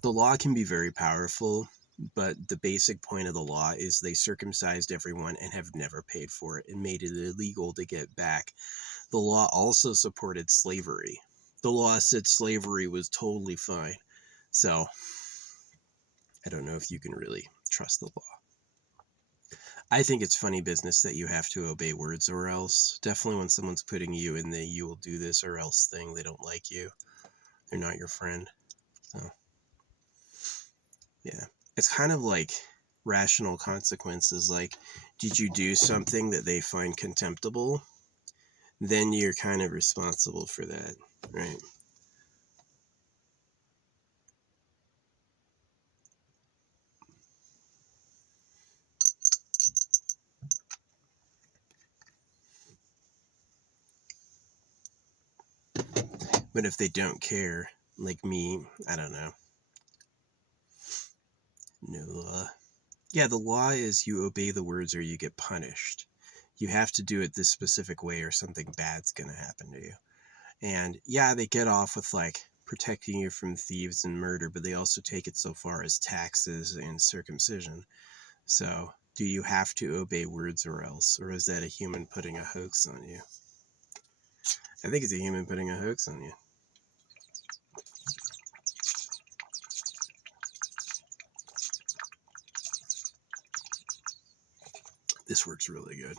The law can be very powerful, but the basic point of the law is they circumcised everyone and have never paid for it and made it illegal to get back. The law also supported slavery. The law said slavery was totally fine. So, I don't know if you can really trust the law. I think it's funny business that you have to obey words or else. Definitely when someone's putting you in the you will do this or else thing, they don't like you. They're not your friend. So, yeah. It's kind of like rational consequences. Like, did you do something that they find contemptible? Then you're kind of responsible for that, right? But if they don't care, like me, I don't know. No law. Yeah, the law is you obey the words or you get punished. You have to do it this specific way or something bad's going to happen to you. And yeah, they get off with like protecting you from thieves and murder, but they also take it so far as taxes and circumcision. So do you have to obey words or else? Or is that a human putting a hoax on you? I think it's a human putting a hoax on you. This works really good.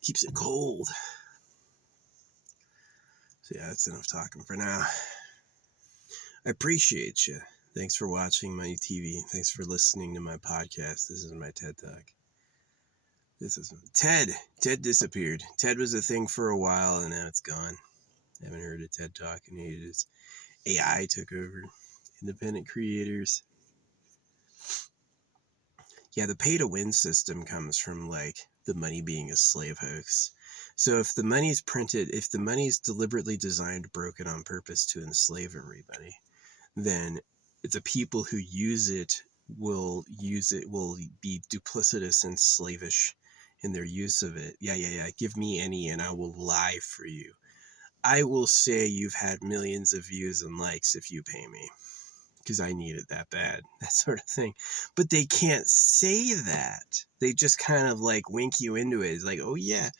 Keeps it cold. So yeah, that's enough talking for now. I appreciate you. Thanks for watching my TV. Thanks for listening to my podcast. This is my TED Talk. This is Ted. Ted disappeared. Ted was a thing for a while and now it's gone. I haven't heard a TED Talk in ages. AI took over. Independent creators. Yeah, the pay to win system comes from like the money being a slave hoax. So if the money's printed, if the money's deliberately designed, broken on purpose to enslave everybody, then the people who use it will be duplicitous and slavish in their use of it. Yeah. Give me any and I will lie for you. I will say you've had millions of views and likes if you pay me because I need it that bad, that sort of thing. But they can't say that. They just kind of like wink you into it. It's like, oh yeah,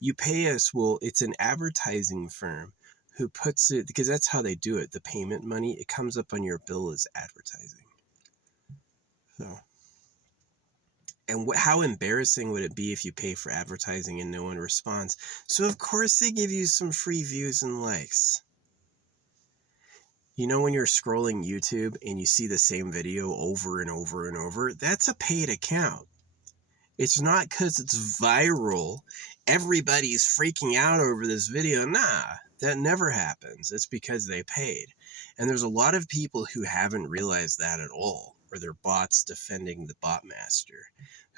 you pay us. Well, it's an advertising firm who puts it, because that's how they do it. The payment money, it comes up on your bill as advertising. So, and how embarrassing would it be if you pay for advertising and no one responds? So of course they give you some free views and likes. You know, when you're scrolling YouTube and you see the same video over and over and over, that's a paid account. It's not because it's viral. Everybody's freaking out over this video. Nah, that never happens. It's because they paid. And there's a lot of people who haven't realized that at all, or they're bots defending the bot master,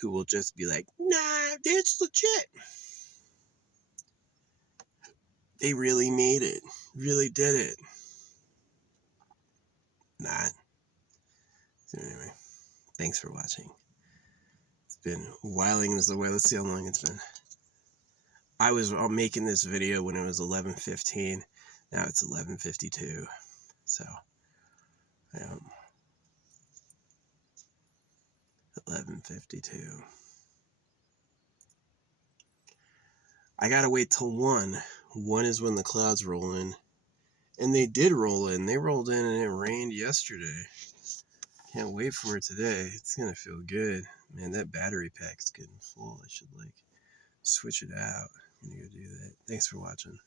who will just be like, nah, it's legit. They really made it. Really did it. Not. So anyway, thanks for watching. It's been whiling this away. Let's see how long it's been. I was making this video when it was 11:15. Now it's 11:52. So, 11:52. I gotta wait till 1. 1 is when the clouds roll in. And they did roll in. They rolled in and it rained yesterday. Can't wait for it today. It's gonna feel good. Man, that battery pack's getting full. I should switch it out. I'm gonna go do that. Thanks for watching.